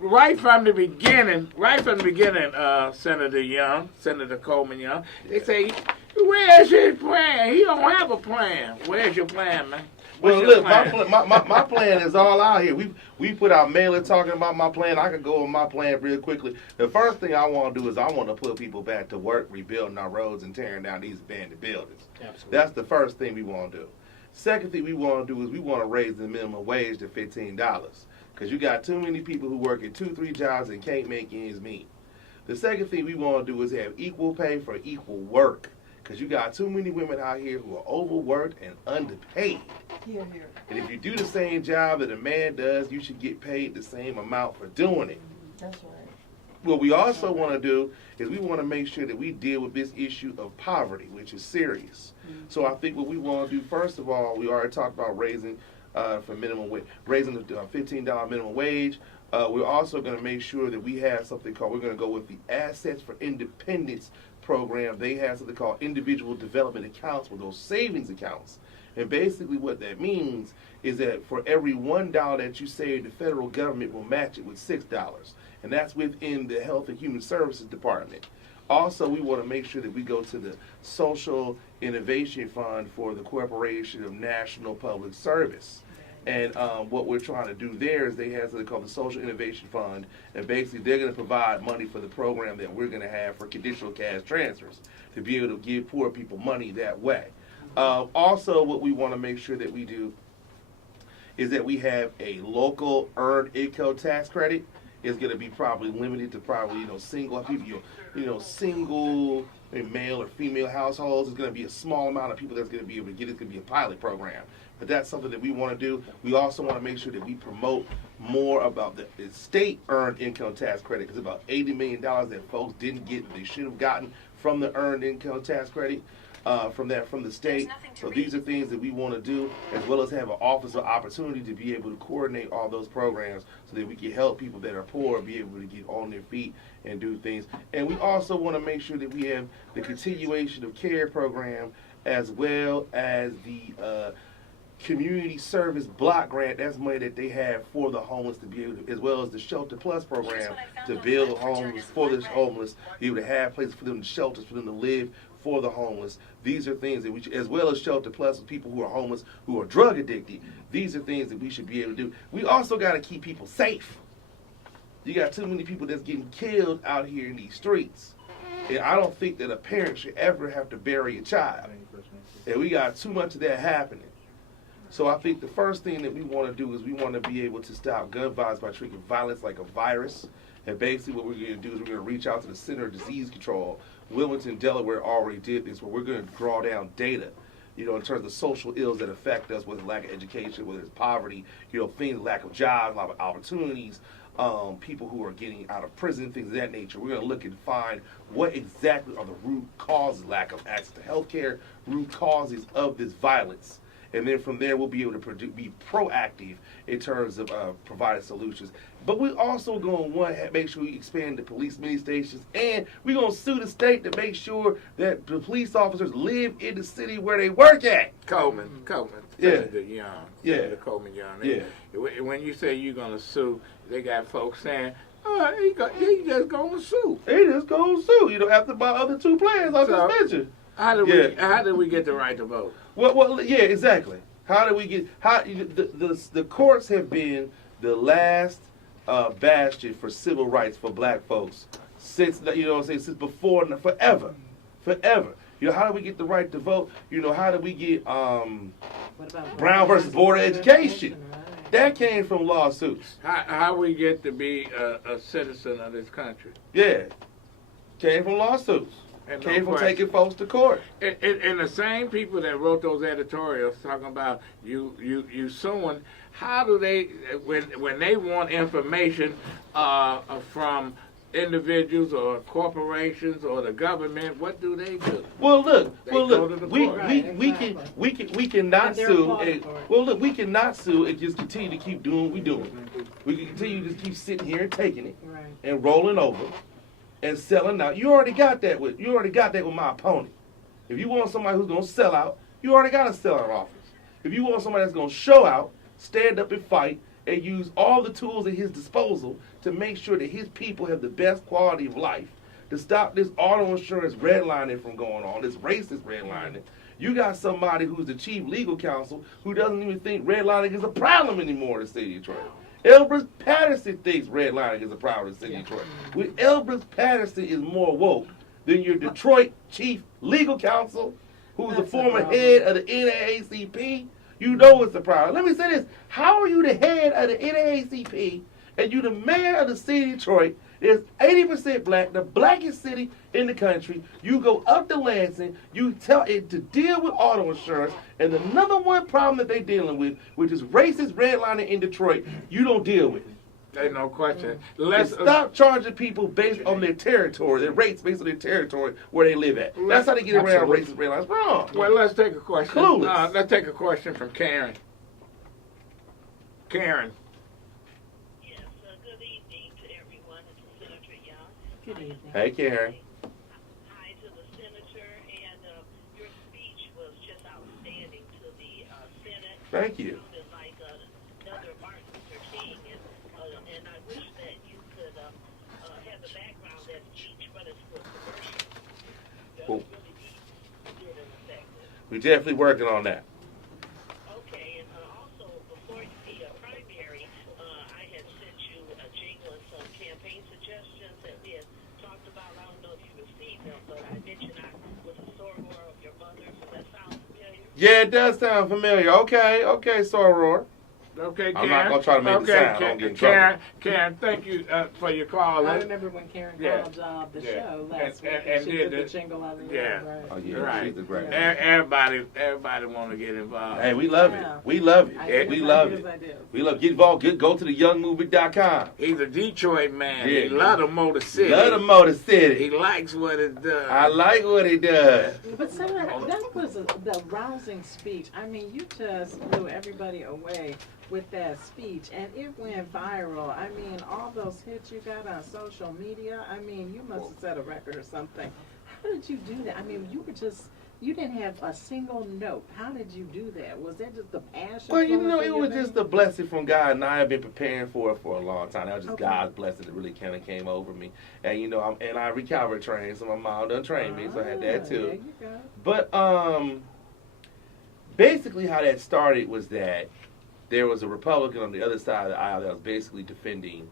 right from the beginning, Senator Young, Senator Coleman Young, they say, where's his plan? He don't have a plan. Where's your plan, man? Well, look, my plan is all out here. We put out mailing talking about my plan. I can go over my plan real quickly. The first thing I want to do is I want to put people back to work, rebuilding our roads and tearing down these abandoned buildings. Absolutely. That's the first thing we want to do. Second thing we want to do is we want to raise the minimum wage to $15 because you got too many people who work at 2-3 jobs and can't make ends meet. The second thing we want to do is have equal pay for equal work. Because you got too many women out here who are overworked and underpaid. Here. And if you do the same job that a man does, you should get paid the same amount for doing it. That's right. What we also want to do is we want to make sure that we deal with this issue of poverty, which is serious. So I think what we want to do, first of all, we already talked about raising raising the $15 minimum wage. We're also going to make sure that we have something called, we're going to go with the Assets for Independence program. They have something called individual development accounts, with those savings accounts. And basically what that means is that for every $1 that you save, the federal government will match it with $6. And that's within the Health and Human Services Department. Also, we want to make sure that we go to the Social Innovation Fund for the Corporation of National Public Service. And what we're trying to do there is they have something called the Social Innovation Fund, and basically they're going to provide money for the program that we're going to have for conditional cash transfers to be able to give poor people money that way. Also, what we want to make sure that we do is that we have a local earned income tax credit. It's going to be probably limited to single people, single male or female households. It's going to be a small amount of people that's going to be able to get it. It's going to be a pilot program. But that's something that we want to do. We also want to make sure that we promote more about the state earned income tax credit, because about $80 million that folks didn't get that they should have gotten from the earned income tax credit from the state. So these are things that we want to do, as well as have an office of opportunity to be able to coordinate all those programs so that we can help people that are poor be able to get on their feet and do things. And we also want to make sure that we have the continuation of care program, as well as the community service block grant. That's money that they have for the homeless to be able to, as well as the Shelter Plus program to build homes for the homeless, be able to have places for them, to shelters for them to live for the homeless. These are things that we should, as well as Shelter Plus for people who are homeless, who are drug addicted. These are things that we should be able to do. We also got to keep people safe. You got too many people that's getting killed out here in these streets. And I don't think that a parent should ever have to bury a child. And we got too much of that happening. So I think the first thing that we want to do is we want to be able to stop gun violence by treating violence like a virus. And basically what we're going to do is we're going to reach out to the Center of Disease Control. Wilmington, Delaware already did this, where we're going to draw down data, in terms of social ills that affect us, whether it's lack of education, whether it's poverty, things, lack of jobs, lack of opportunities, people who are getting out of prison, things of that nature. We're going to look and find what exactly are the root causes, lack of access to health care, root causes of this violence. And then from there, we'll be able to be proactive in terms of providing solutions. But we're also going to make sure we expand the police mini stations, and we're going to sue the state to make sure that the police officers live in the city where they work at. Coleman, Senator Young, Senator Coleman Young. Yeah. When you say you're going to sue, they got folks saying, he just going to sue. He just going to sue, after my other two plans I just mentioned. How did we get the right to vote? Well, yeah, exactly. How do we get? The courts have been the last bastion for civil rights for black folks since since before and forever. How do we get the right to vote? How do we get Brown versus Board of Education? That came from lawsuits. How we get to be a citizen of this country? Yeah, came from lawsuits. Came from taking folks to court. And the same people that wrote those editorials talking about you suing, how do they, when they want information from individuals or corporations or the government, what do they do? Well, look, They go to the court. we cannot And they're sue. applauded for it. Well, look, we cannot sue and just continue to keep doing what we're doing. We can continue to just keep sitting here and taking it Right. and rolling over and selling out. You already got that with my opponent. If you want somebody who's gonna sell out, you already got a sellout office. If you want somebody that's gonna show out, stand up and fight, and use all the tools at his disposal to make sure that his people have the best quality of life, to stop this auto insurance redlining from going on, this racist redlining. You got somebody who's the chief legal counsel who doesn't even think redlining is a problem anymore in the city of Detroit. Elbridge Patterson thinks redlining is a problem in the city of Detroit. With Elbridge Patterson is more woke than your Detroit chief legal counsel, who's the former head of the NAACP. You know it's a problem. Let me say this. How are you the head of the NAACP and you the mayor of the city of Detroit? There's 80% black, the blackest city in the country. You go up to Lansing, you tell it to deal with auto insurance, and the number one problem that they're dealing with, which is racist redlining in Detroit, you don't deal with it. Ain't no question. And stop charging people based on their territory, their rates based on their territory where they live at. That's how they get around racist redlining. It's wrong. Well, let's take a question. Clueless. Let's take a question from Karen. Karen. Yes, good evening to everyone and to Senator Young. Good evening. Hey, Karen. Hi to the Senator, and your speech was just outstanding to the Senate. Thank you. It sounded like another Martin Luther King, and I wish that you could have the background that speech running for commercial. That Cool. would really be good and effective. We're definitely working on that. Okay, and also before the primary, I had sent you a jingle and some campaign suggestions that we had talked about. I don't know if you received them, but I mentioned I was a soror of your mother. Does that sound familiar? Yeah, it does sound familiar. Okay, Soror. Okay, Karen. I'm not gonna try to make the sound. I don't get in trouble. Karen, thank you for your call. I remember when Karen called the show last week, and she did the jingle of the Yeah. right. Oh yeah, Right. she's the great. Everybody want to get involved. Hey, we love it. We love it. We love it. We love get involved. Go to theyoungmovement.com. He's a Detroit man. Yeah. He love the Motor City. Love the Motor City. He likes what it does. I like what he does. But Senator, that was the rousing speech. I mean, you just blew everybody away with that speech, and it went viral. I mean, all those hits you got on social media, I mean, you must have set a record or something. How did you do that? I mean, you didn't have a single note. How did you do that? Was that just the passion? Well, you flowing know, through it your was veins? just a blessing from God, and I have been preparing for it for a long time. That was just God's blessing that really kind of came over me. And you know, I recovery trained, so my mom done trained me, so I had that too. There you go. But basically, how that started was that there was a Republican on the other side of the aisle that was basically defending.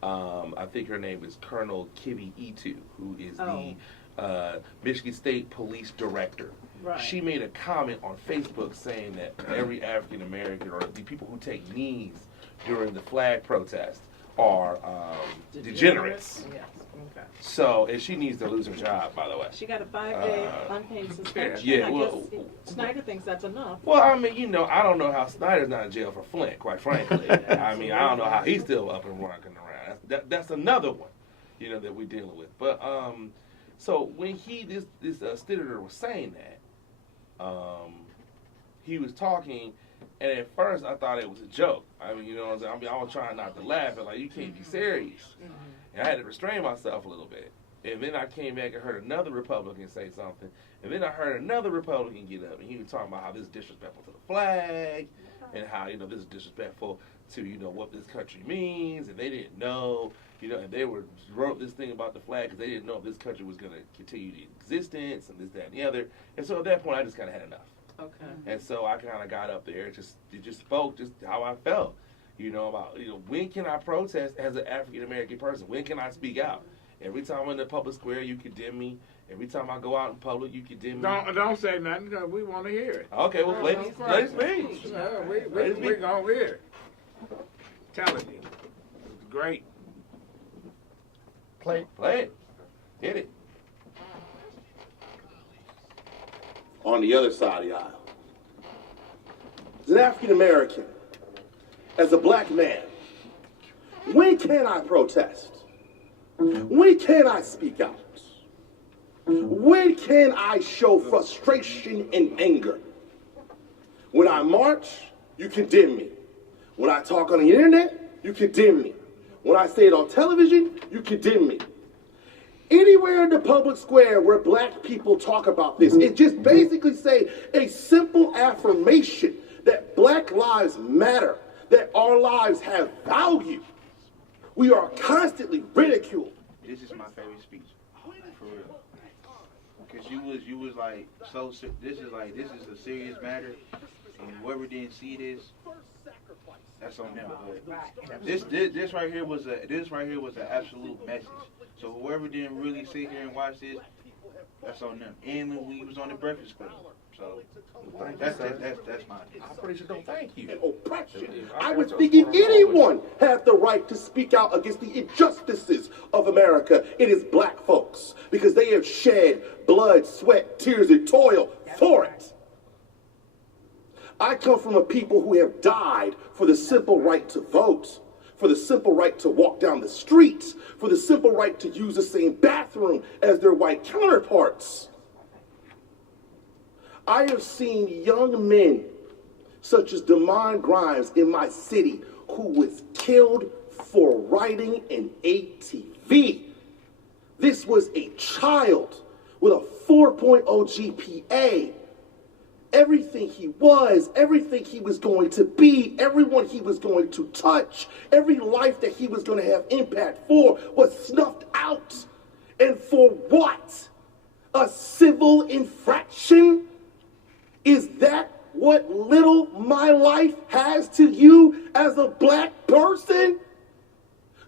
I think her name is Colonel Kivi Etu, who is the Michigan State Police Director. Right. She made a comment on Facebook saying that every African American or the people who take knees during the flag protest are degenerates. Yes. Okay. So, and she needs to lose her job, by the way. She got a 5-day unpaid suspension. Yeah, I well, guess Snyder thinks that's enough. Well, I mean, you know, I don't know how Snyder's not in jail for Flint, quite frankly. I mean, I don't know how he's still up and running around. That's another one, you know, that we're dealing with. But so when this senator was saying that, he was talking, and at first I thought it was a joke. I mean, you know what I'm saying? I mean, I was trying not to laugh, and like, you can't be serious. And I had to restrain myself a little bit. And then I came back and heard another Republican say something. And then I heard another Republican get up, and he was talking about how this is disrespectful to the flag, and how, you know, this is disrespectful to, you know, what this country means, and they didn't know, you know, and they wrote this thing about the flag because they didn't know if this country was going to continue the existence, and this, that, and the other. And so at that point, I just kind of had enough. Okay. And so I kind of got up there, it just spoke just how I felt, you know, about, you know, when can I protest as an African-American person? When can I speak out? Every time I'm in the public square, you condemn me. Every time I go out in public, you condemn me. Don't say nothing, because we want to hear it. Okay, well, let it speak. We're going to hear it. Telling you. It's great. Play it. Hit it. On the other side of the aisle, as an African American, as a black man, when can I protest? When can I speak out? When can I show frustration and anger? When I march, you condemn me. When I talk on the internet, you condemn me. When I say it on television, you condemn me. Anywhere in the public square where black people talk about this, it just basically say a simple affirmation that black lives matter, that our lives have value. We are constantly ridiculed. This is my favorite speech, for real. Because you was like this is a serious matter, and whoever didn't see this, that's on them. But this right here was an absolute message. So whoever didn't really sit here and watch this, that's on them. And when we was on the Breakfast Club, so that's my. I'm pretty sure. Don't thank you. And oppression. I was thinking anyone had the right to speak out against the injustices of America. It is black folks because they have shed blood, sweat, tears, and toil for it. I come from a people who have died for the simple right to vote, for the simple right to walk down the streets, for the simple right to use the same bathroom as their white counterparts. I have seen young men such as Damon Grimes in my city who was killed for riding an ATV. This was a child with a 4.0 GPA. Everything he was, everything he was going to be, everyone he was going to touch, every life that he was going to have impact for was snuffed out. And for what? A civil infraction? Is that what little my life has to you as a black person?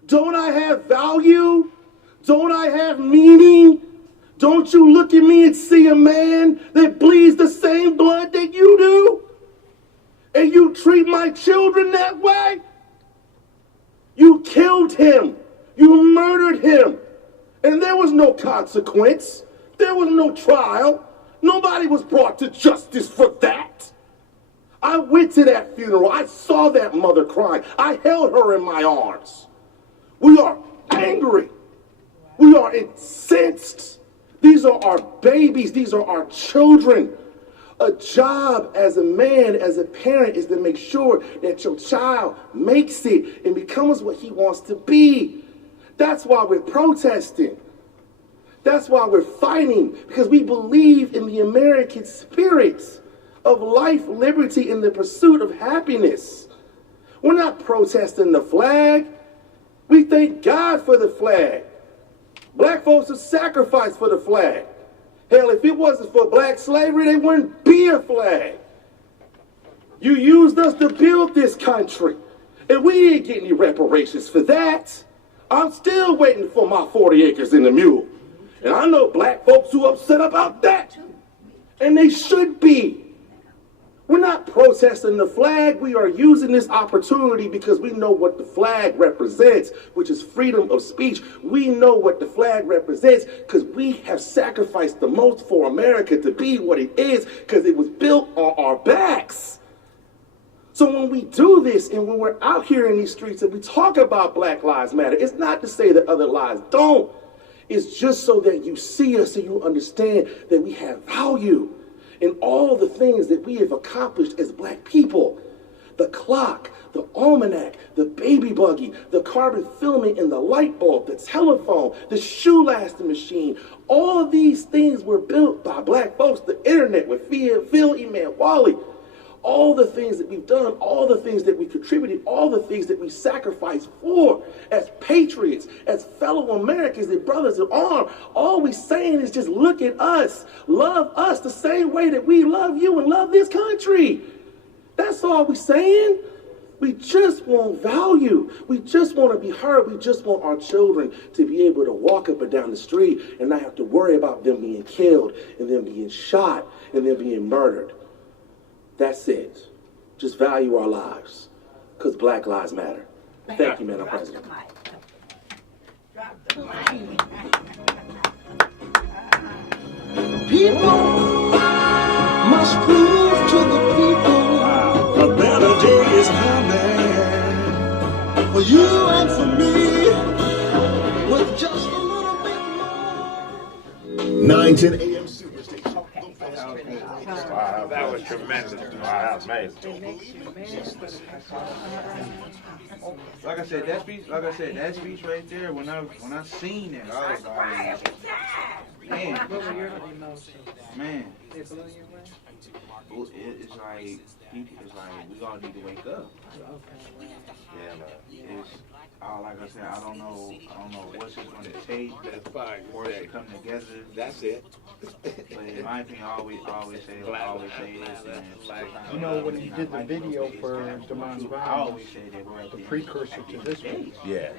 Don't I have value? Don't I have meaning? Don't you look at me and see a man that bleeds the same blood that you do? And you treat my children that way? You killed him. You murdered him. And there was no consequence. There was no trial. Nobody was brought to justice for that. I went to that funeral. I saw that mother crying. I held her in my arms. We are angry. We are incensed. These are our babies. These are our children. A job as a man, as a parent, is to make sure that your child makes it and becomes what he wants to be. That's why we're protesting. That's why we're fighting, because we believe in the American spirit of life, liberty, and the pursuit of happiness. We're not protesting the flag. We thank God for the flag. Black folks have sacrificed for the flag. Hell, if it wasn't for black slavery, there wouldn't be a flag. You used us to build this country, and we didn't get any reparations for that. I'm still waiting for my 40 acres and a mule. And I know black folks who are upset about that. And they should be. We're not protesting the flag. We are using this opportunity because we know what the flag represents, which is freedom of speech. We know what the flag represents because we have sacrificed the most for America to be what it is because it was built on our backs. So when we do this and when we're out here in these streets and we talk about Black Lives Matter, it's not to say that other lives don't. It's just so that you see us and you understand that we have value in all the things that we have accomplished as black people. The clock, the almanac, the baby buggy, the carbon filament in the light bulb, the telephone, the shoe lasting machine. All of these things were built by black folks. The internet with Phil, Eman, Wally. All the things that we've done, all the things that we contributed, all the things that we sacrificed for as patriots, as fellow Americans and brothers in arms. All we're saying is just look at us. Love us the same way that we love you and love this country. That's all we're saying. We just want value. We just want to be heard. We just want our children to be able to walk up and down the street and not have to worry about them being killed and them being shot and them being murdered. That's it. Just value our lives, because Black Lives Matter. Thank you, Madam President. People must prove to the people a better day is coming for you and for me with just 910 AM Superstation. Wow, That was tremendous. Wow, that was amazing. It makes you mad, but Like I said, that speech right there. When I seen it, I was like, man, what were your emotions? man. It blew you away? It's like we all need to wake up. Okay. Yeah, man. It's like I said, I don't know what's it going to take That's fine. for us to come together. That's it. But in my opinion, I always say this. You know, when you did the video for Damon's I always say that we're at the precursor to this one, Yeah.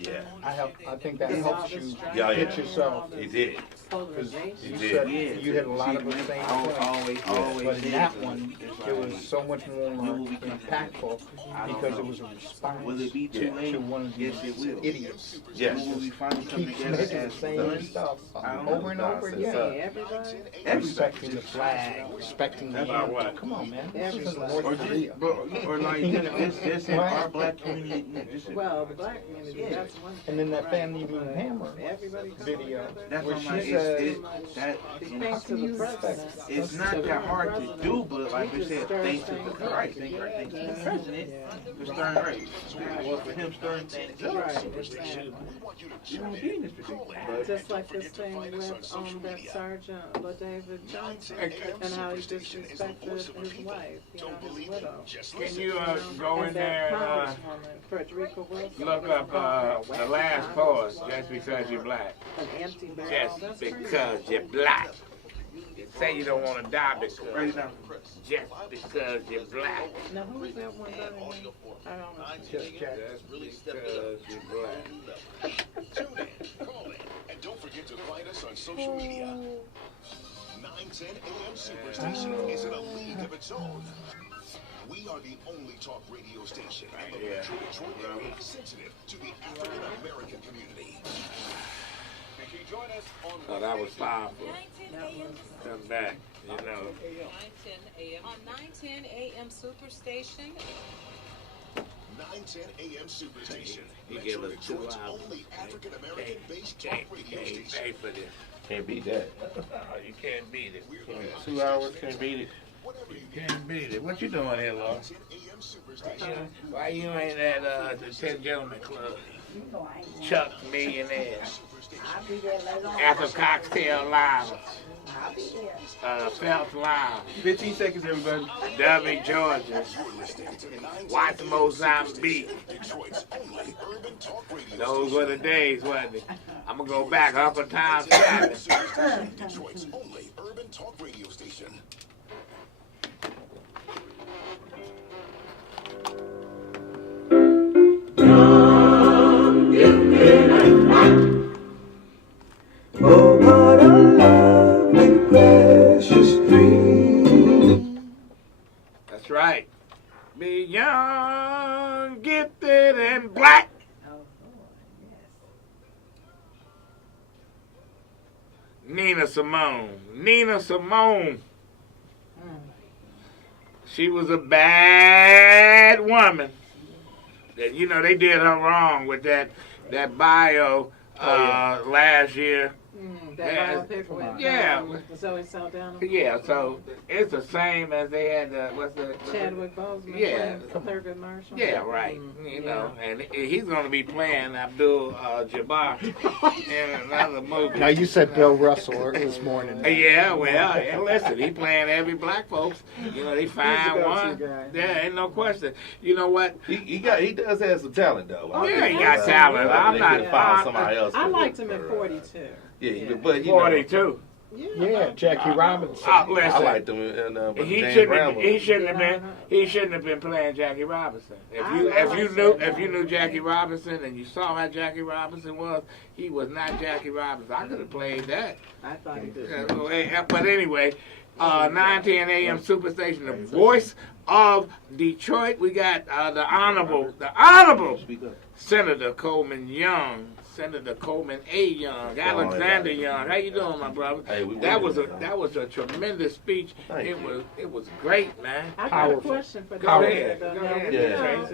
Yeah. I think that helps you Yeah, yeah. get yourself. It did. Because It you did. said you had a lot of the same points, always but in say that this. one, It's it like, was so much more impactful because it was a response will it be too late? to one of these Yes, it will. idiots. Yes. Will we finally come Keeps together making the as same done? stuff I don't know. over and over again. Everybody? Respecting the flag, respecting the About what? Come on, man. This Everybody. isn't North Korea. Or like just in our black community. Well, the black community, that's one thing. And then that Family Room Hammer Everybody come video, together. That's where what she I'm said, that Thanks to the president. it's not that hard to do, but like we said, thanks to the Christ, thanks to the president for stirring right. Well, for him stirring things up. Right, exactly. We won't be in this predicament. Just like this thing with that Sergeant LaDavid Johnson and how he disrespected his wife, his widow. Can you go in And there that and Congresswoman, Frederica Wilson, look up the last post, just because you're black? an empty barrel. Just because you're black. You say you don't want to die because just because you're black. Now, who was that one guy again? I don't know. just Jack. Just because you're black. Tune in, call in, and don't forget to find us on social media. 910 AM Superstation is in a league of its own. We are the only talk radio station in the metro Detroit area sensitive to the African American community. And can you join us on Oh, that was powerful. Come back, you know. 910 a.m. On 910 a.m. Superstation. 910 AM Superstation, He gave Metro us 2 Detroit's hours. only African American based talk Can't radio pay station. for this. Can't beat that. You can't beat it. 2 hours, can't beat it. Can't beat it. What you doing here, Lord? 910 AM Superstation. Why you ain't at the 10 Gentlemen Club? Chuck Millionaire. After Cocktail Lounge. Phelps Lounge. 15 seconds, everybody. W. Georgia. Watch Mozambique. Detroit's only urban talk radio Those were the days, wasn't it? I'm going to go back up and down Saturday. station. Detroit's only urban talk radio station. Oh, what a lovely, precious dream. That's right. Be young, gifted, and black. Nina Simone. Nina Simone. She was a bad woman. That, you know, they did her wrong with that bio last year. That biopic with Yeah. Zoe Saldana. Yeah, so it's the same as they had what's the Chadwick Boseman. Yeah. Thurgood Marshall. Yeah, right. You know, and he's going to be playing Abdul Jabbar in another movie. Now you said Bill Russell this morning. Yeah, well, yeah, listen, he playing every black folks. You know, they find one. guy. Yeah, ain't no question. You know what? He does have some talent though. Oh, yeah, he got talent. I'm not- They find somebody else. I for- liked him for, at 42. Yeah, but you know, 42. Yeah, Jackie Robinson. Listen, I liked him in he James shouldn't Brown have, movie. he shouldn't have been playing Jackie Robinson. If you knew Jackie Robinson and you saw how Jackie Robinson was, he was not Jackie Robinson. I could have played that. I thought he did. But anyway, 910 AM Superstation, the voice of Detroit. We got the honorable Senator Coleman Young. Senator Coleman A. Young, Alexander Young. How you doing, my brother? Hey, that was a tremendous speech. It was great, man. I got a question for Go the ahead. Go ahead. Yeah. You know,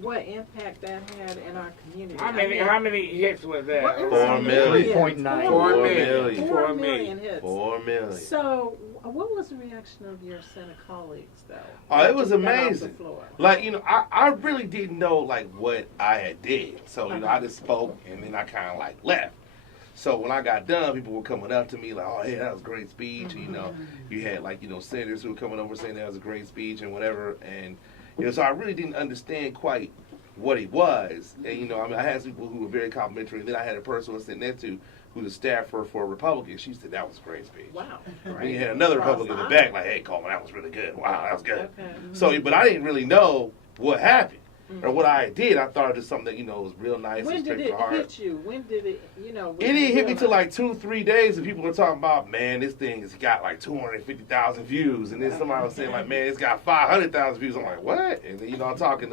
what impact that had in our community. How many hits was that? Well, it was 4 million. 3.9. 4 million. 4 million hits. 4 million. So, what was the reaction of your Senate colleagues, though? Oh, it was When you got off the amazing. floor? Like, you know, I really didn't know, like, what I had did. So, you know, I just spoke, and then I kind of, like, left. So when I got done, people were coming up to me like, oh, yeah, that was a great speech. You know, you had, like, you know, senators who were coming over saying that was a great speech and whatever. And, you know, so I really didn't understand quite what it was. And, you know, I mean, I had some people who were very complimentary. And then I had a person I was sitting next to who's a staffer for a Republican. She said, that was a great speech. Wow. And you had another Republican in the back like, hey, Coleman, that was really good. Wow, that was good. Okay. So, but I didn't really know what happened. Or what I did, I thought it was something that, you know, was real nice When and did straight it to heart. hit you? When did it, you know? It didn't hit me till like 2-3 days, and people were talking about, man, this thing has got like 250,000 views, and then somebody was saying like, man, it's got 500,000 views. I'm like, what? And then, you know, I was talking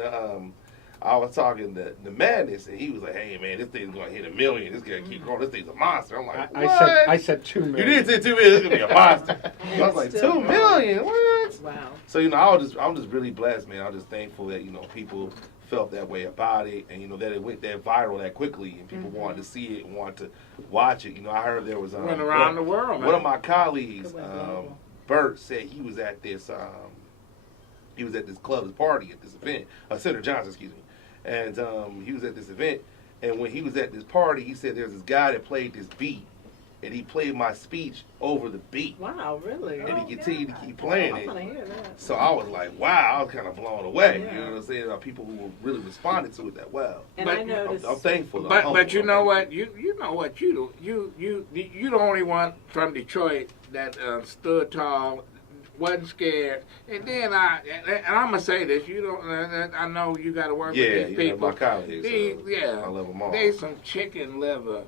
to Madness, and he was like, hey, man, this thing's gonna hit 1 million. It's gonna keep growing. This thing's a monster. I'm like, what? I said 2 million. You did say 2 million. It's gonna be a monster. I was like, 2 million? What? Wow. So, you know, I'm just really blessed, man. I'm just thankful that, you know, people felt that way about it, and, you know, that it went that viral that quickly, and people wanted to see it and wanted to watch it. You know, I heard there was went around the world, man. One of my colleagues, Bert, said he was at this club, this party at this event, Senator Johnson, excuse me, and he was at this event, and when he was at this party, he said there's this guy that played this beat, and he played my speech over the beat. Wow, really? And he continued to keep playing I it. want to hear that. So I was like, wow, I was kind of blown away. Yeah. You know what I'm saying? People who really responded to it that well. And I noticed. I'm thankful. But you know what? You know what you do. You the only one from Detroit that stood tall, wasn't scared. And then I'm gonna say this. You don't. I know you got to work with these people. My colleagues. I love them all. They some chicken liver.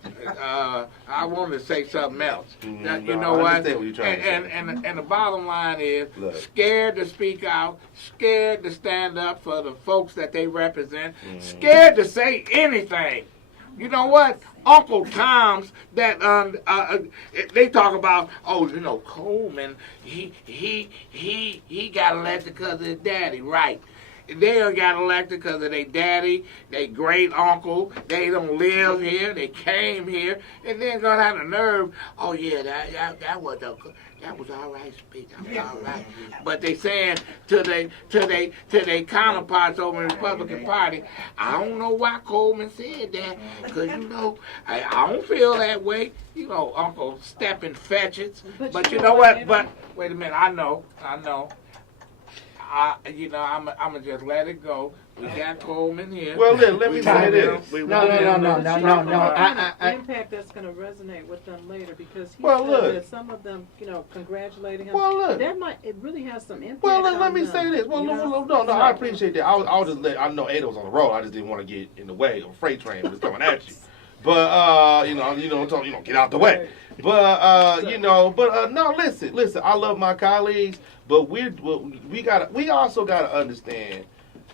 I wanted to say something else. You No, know I what? understand what you're trying to say. And the bottom line is Look. scared to speak out, scared to stand up for the folks that they represent, scared to say anything. You know what? Uncle Tom's that they talk about. Oh, you know, Coleman. He got elected because of his daddy, right? They don't got elected because of their daddy, their great uncle. They don't live here. They came here, and then gonna have the nerve. Oh yeah, that was all right speech. That was all right. But they saying to they counterparts over in the Republican Party, I don't know why Coleman said that, because you know I don't feel that way. You know, Uncle stepping fetches. But you know what? But wait a minute. I know. You know, I'm gonna just let it go. We got Coleman here. Well, let me say this. No. The impact that's going to resonate with them later, because he said that some of them, you know, congratulating him. Well, look. It really has some impact. Well, on let me them, say this. Well, you know? no, I appreciate that. I'll just I know Ado's on the road. I just didn't want to get in the way of a freight train that's coming at you. But get out the way. But no, listen. I love my colleagues, but we also gotta understand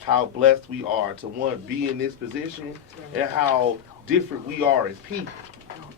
how blessed we are to be in this position and how different we are as people.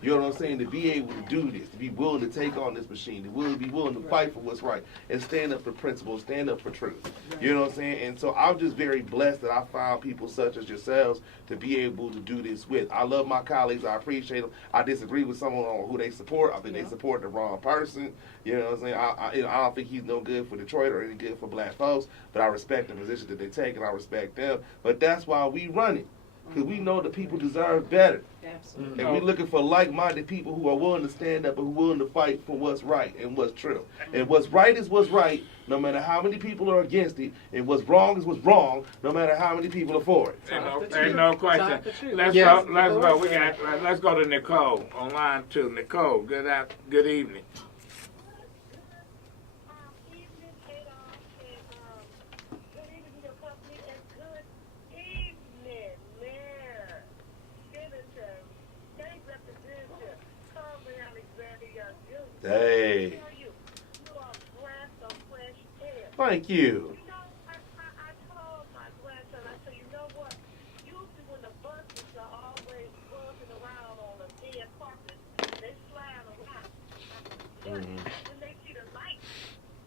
You know what I'm saying? To be able to do this, to be willing to take on this machine, to be willing to fight for what's right, and stand up for principles, stand up for truth. You know what I'm saying? And so I'm just very blessed that I found people such as yourselves to be able to do this with. I love my colleagues. I appreciate them. I disagree with someone on who they support. I think they support the wrong person. You know what I'm saying? I don't think he's no good for Detroit or any good for black folks, but I respect the position that they take, and I respect them. But that's why we run it. Because we know the people deserve better. Absolutely. And we're looking for like-minded people who are willing to stand up and who are willing to fight for what's right and what's true. And what's right is what's right, no matter how many people are against it. And what's wrong is what's wrong, no matter how many people are for it. Ain't no question. Let's go. Let's go to Nicole on line 2. Nicole, good evening. Hey. Thank you. I told my grandson, I said, you know what? Usually when the buses are always buzzing around on the dead carpet, they slide around. But when they see the light,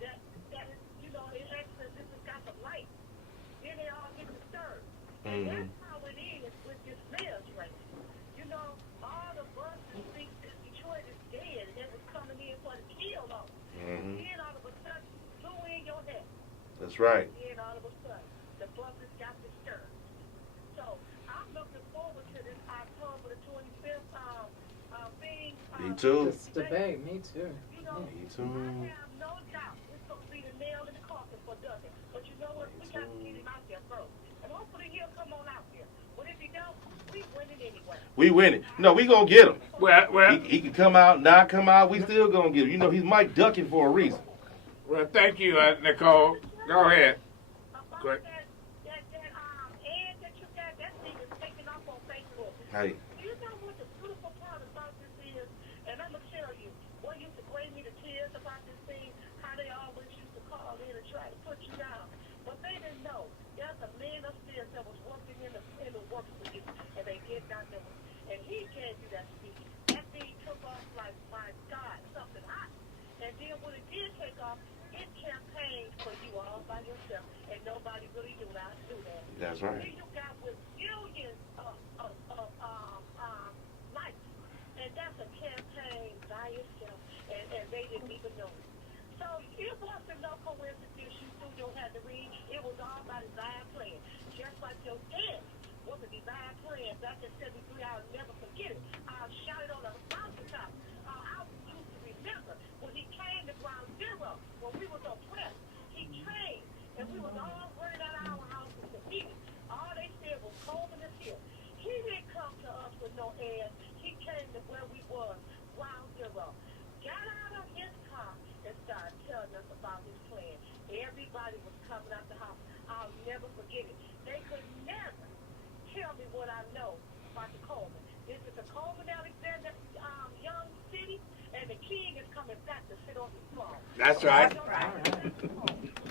that is, you know, it lets them, this has got the light, then they all get disturbed. And That's right. Then all of a sudden, the buses got disturbed. So I'm looking forward to this October the 25th thing. Me too. This debate, me too. You know, Me too. I have no doubt it's going to be the nail in the coffin for Duggan. But you know what? We got to get him out there first. And hopefully he'll come on out there. But if he don't, we winning anyway. We winning. No, we gonna get him. Well, He can come out, not come out. We still gonna get him. You know, he's Mike Ducking for a reason. well, thank you, Nicole. Go ahead. About Great. that ad that you got, that thing is taking off on Facebook. Hey, You know what the beautiful part about this is? And I'm going to tell you, what used to bring me to tears about this thing, how they always used to call in and try to put you down. But they didn't know. There's a man upstairs that was working in the work for you, and they did not know it. And he gave you that speech. That thing took off like, my God, something hot. And then when it did take off, it campaigned for you all by yourself, and nobody really knew how to do that. that's right. Then you got with millions of likes, and that's a campaign by itself, and they didn't even know it. So it wasn't no coincidence you threw your hat to read. It was all by design plan. Just like your dad was a design plan back in 73, I'll never forget it. I'll shout it on the mountaintop. I used to remember when he came to ground zero, when we was oppressed, he came, and we was all running out of our houses to meet him. All they said was Coleman is here. He didn't come to us with no ads. He came to where we was, ground zero. Got out of his car and started telling us about his plan. Everybody was coming out the house. I'll never forget it. They could never tell me what I know about the Coleman. This is the Coleman Alexander young city, and the king is coming back to sit on his throne. That's right.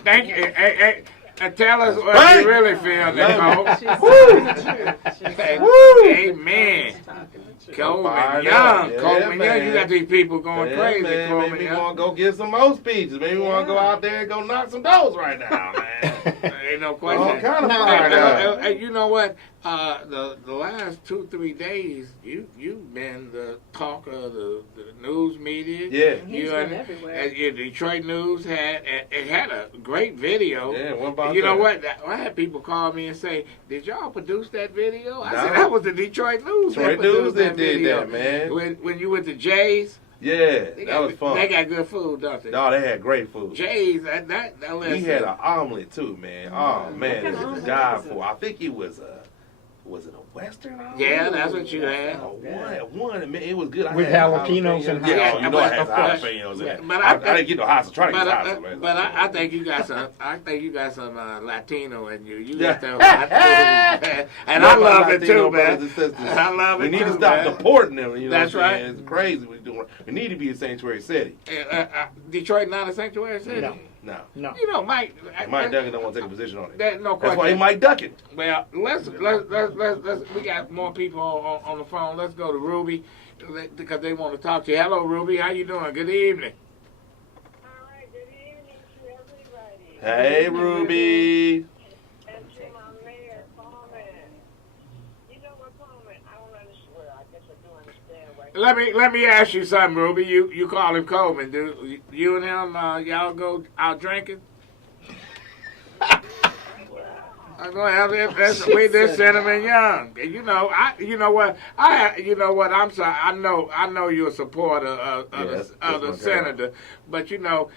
Thank you. Hey, tell us what you really feel, Nicole. Amen. Coleman Young. Coleman Young. You got these people going crazy, man. Coleman Maybe we Young. want to go get some more speeches. Maybe we want to go out there and go knock some doors right now, man. Ain't no question. All kind of fired up. Hey, you know what? The last 2-3 days, you've been the talk of the news media. Yeah. He's been everywhere. Detroit News had a great video. Yeah, what about You know that? what? I had people call me and say, "Did y'all produce that video?" I No. said, "That was the Detroit News. Detroit News that did that, man. When you went to Jay's, Yeah, that was fun. They got good food, don't they? No, they had great food. Jay's, that He had an omelet too, man. Oh man, kind it of was to omelet die was it? for. I think it was it a Western omelet? Yeah, that's what you had. One, man, it was good. I With had jalapenos and Yeah, hot you know I had sauce. Of course. jalapenos in Yeah, it. but I didn't get no hot sauce. Try to get hot sauce, man. But I think you got some. I think you got some Latino in you. You Yeah. got that hot food, man. And I Love my love it Latino too, brothers man. and sisters. I love it We need too, to stop man. deporting them. You know That's what I'm right. saying? It's crazy what we're doing. We need to be a sanctuary city. Detroit not a sanctuary city. No. No. You know, Mike. Mike Duggan don't want to take a position on it. That, no That's question. why he Mike Ducking. Well, let's. We got more people on the phone. Let's go to Ruby because they want to talk to you. Hello, Ruby. How you doing? Good evening. All right, good evening to everybody. Hey, Ruby. And to my mayor, Coleman. You know what, Coleman? I don't understand. Well, I guess I do understand. Let me ask you something, Ruby. You call him Coleman, do you and him y'all go out drinking? We this cinnamon young. You know, you know what? I'm sorry. I know you're a supporter of the senator, but you know,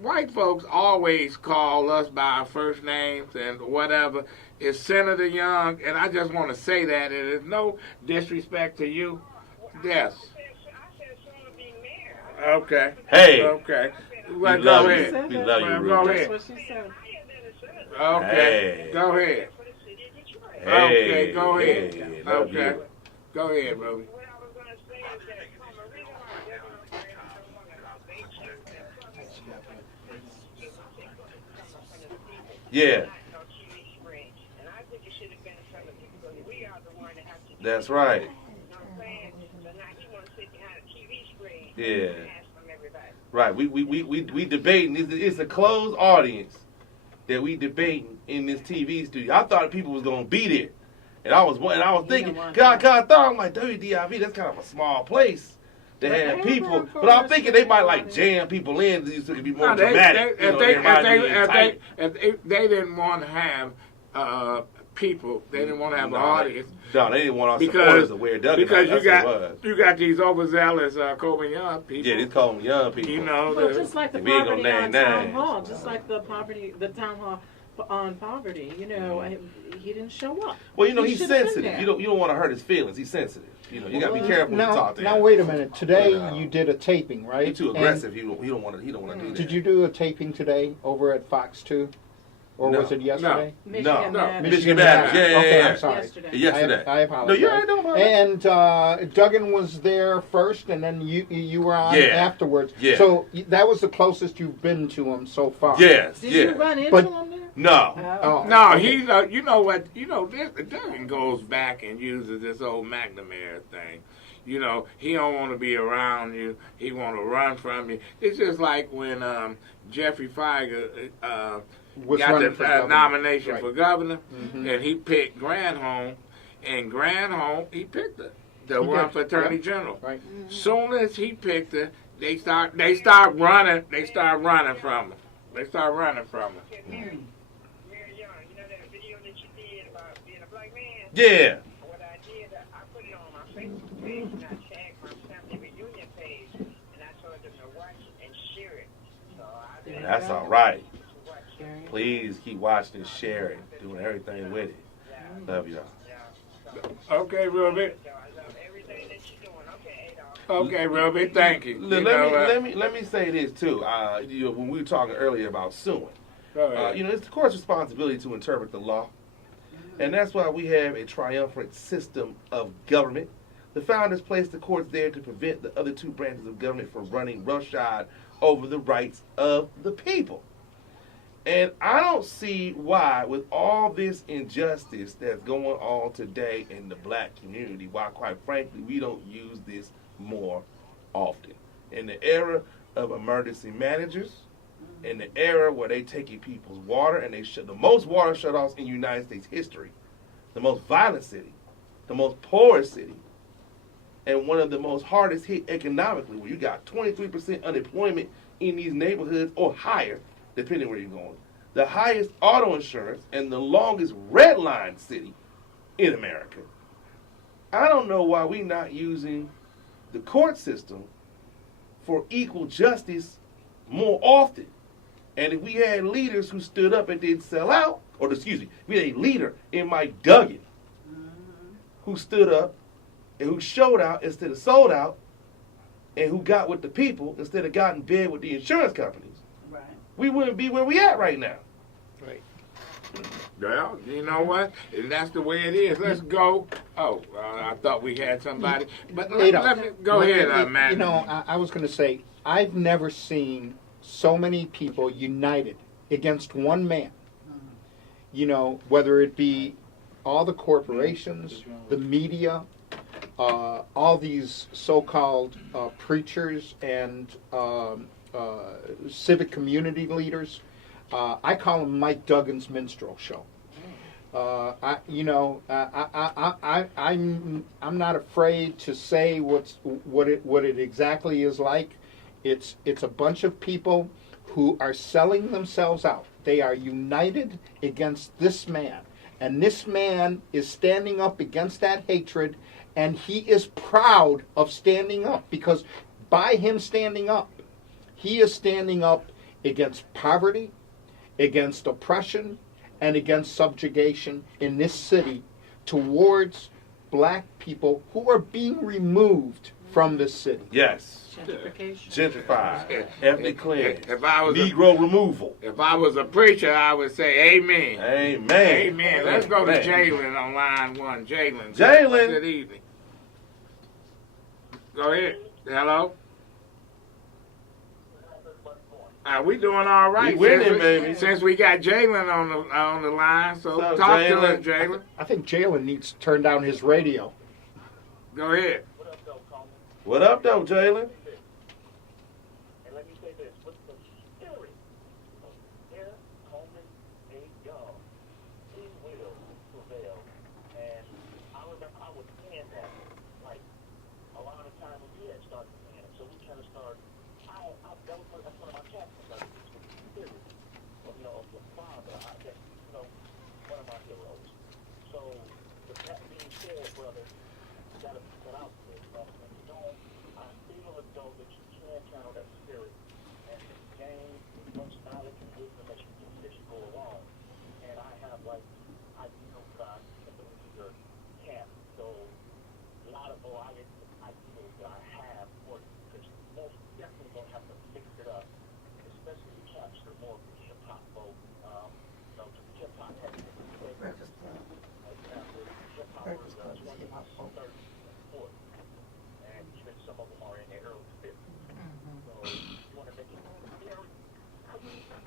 white folks always call us by our first names and whatever. It's Senator Young, and I just want to say that it is no disrespect to you. Yes. Okay. Hey. Okay. We Well, love go you. ahead. We love you, Well, Ruby. go That's ahead. what she said. Okay. Hey. Go ahead. Hey. Okay, go ahead. Hey, love Okay. you. Go ahead, Ruby. What I was going to say is that, Coleman, the reason why they're going to bring someone that they choose that Yeah. no TV screen. And I think it should have been some of the people. We are the one that have to. That's right. You know what I'm saying? So now he want to sit behind a TV screen. Yeah. And ask from everybody. Right. We debating. It's a closed audience that we debating in this TV studio. I thought people was gonna be there, and I was thinking, God, I thought I'm like WDIV. That's kind of a small place They But had they people, have but I'm cars thinking they that might they like want jam people in. These could be more No, dramatic. if they didn't want to have people, they didn't want to have an audience. No, they didn't want our supporters to wear Duggan. Because That's what it was. you got these overzealous Coleman Young people. Yeah, these Coleman Young people. You know, Well, just like the we ain't poverty gonna on name Town names. Hall, just like the town hall on poverty, you know, he didn't show up. Well, you know, He he's should have been sensitive. there. You don't want to hurt his feelings. He's sensitive. You know, you got to be careful when you talk to him. Now wait a minute. Today But, you did a taping, right? He's too aggressive. He don't want to do that. Did you do a taping today over at Fox 2? Or No. was it yesterday? Michigan Madness. Michigan Madness. Yeah, Okay, yeah. I'm sorry. Yesterday. I apologize. No, you ain't know about it. And Duggan was there first, and then you were on afterwards. Yeah. So that was the closest you've been to him so far. Yes. Did you run into him there? No. Oh, No, okay. he's you know what? You know, Duggan goes back and uses this old McNamara thing. You know, he don't want to be around you. He want to run from you. It's just like when Jeffrey Feiger Was got running the for governor. nomination Right. for governor, Mhm. and he picked Granholm, and Granholm, he picked her to He run did, for attorney yeah. general. Right. Soon as he picked her, they start running. They start running from her. They start running from her. Yeah. What I did, I put it on my Facebook page and I tagged my family reunion page and I told them to watch and share it. So That's all right. Please keep watching and sharing, doing everything with it. Love y'all. Okay, Ruby. Okay, Ruby. Thank you. Let me say this too. You know, when we were talking earlier about suing, you know, it's the court's responsibility to interpret the law, and that's why we have a triumvirate system of government. The founders placed the courts there to prevent the other two branches of government from running roughshod over the rights of the people. And I don't see why, with all this injustice that's going on today in the black community, why, quite frankly, we don't use this more often. In the era of emergency managers, in the era where they taking people's water, and they shut the most water shutoffs in United States history, the most violent city, the most poorest city, and one of the most hardest hit economically, where you got 23% unemployment in these neighborhoods or higher, depending where you're going, the highest auto insurance and the longest red line city in America. I don't know why we're not using the court system for equal justice more often. And if we had leaders who stood up and didn't sell out, or excuse me, we had a leader in Mike Duggan who stood up and who showed out instead of sold out, and who got with the people instead of got in bed with the insurance companies, we wouldn't be where we at right now. Right. Well, you know what? And that's the way it is. Let's go. Oh, I thought we had somebody. But let me go ahead, man. You know, I was going to say, I've never seen so many people united against one man. You know, whether it be all the corporations, the media, all these so-called preachers and civic community leaders. I call him Mike Duggan's minstrel show. I'm not afraid to say what it exactly is like. It's a bunch of people who are selling themselves out. They are united against this man, and this man is standing up against that hatred, and he is proud of standing up, because by him standing up, he is standing up against poverty, against oppression, and against subjugation in this city towards black people who are being removed from this city. Yes. Gentrification. Gentrified. Ethnic cleansing. If I was Negro removal. If I was a preacher, I would say amen. Amen. Amen. Let's go to Amen. Jalen on line one. Jalen. Jalen. Good evening. Go ahead. Hello. We doing all right. We winning, since baby. Since we got Jalen on the line, so What's up, talk to Jalen? us, Jalen. I think Jalen needs to turn down his radio. Go ahead. What up, though, Jalen? And let me say this, with the spirit of their Coleman A. Young, he will prevail. And I remember I was saying that, like, a lot of time when you had started saying with that being said, brother, you gotta put out this stuff. And you don't, I feel as though that you can channel that spirit and gain as much knowledge and wisdom as you can as you go along. And I have like ideals that I implement in your camp. So a lot of ideals that I have for you, because you most definitely gonna have to fix it up, especially to capture more of the hip hop folk. You know, because hip hop has different flavors. Example, hip hop was 20s, 30s, and 40s, and even some of them are in their early 50s. So you want to make it very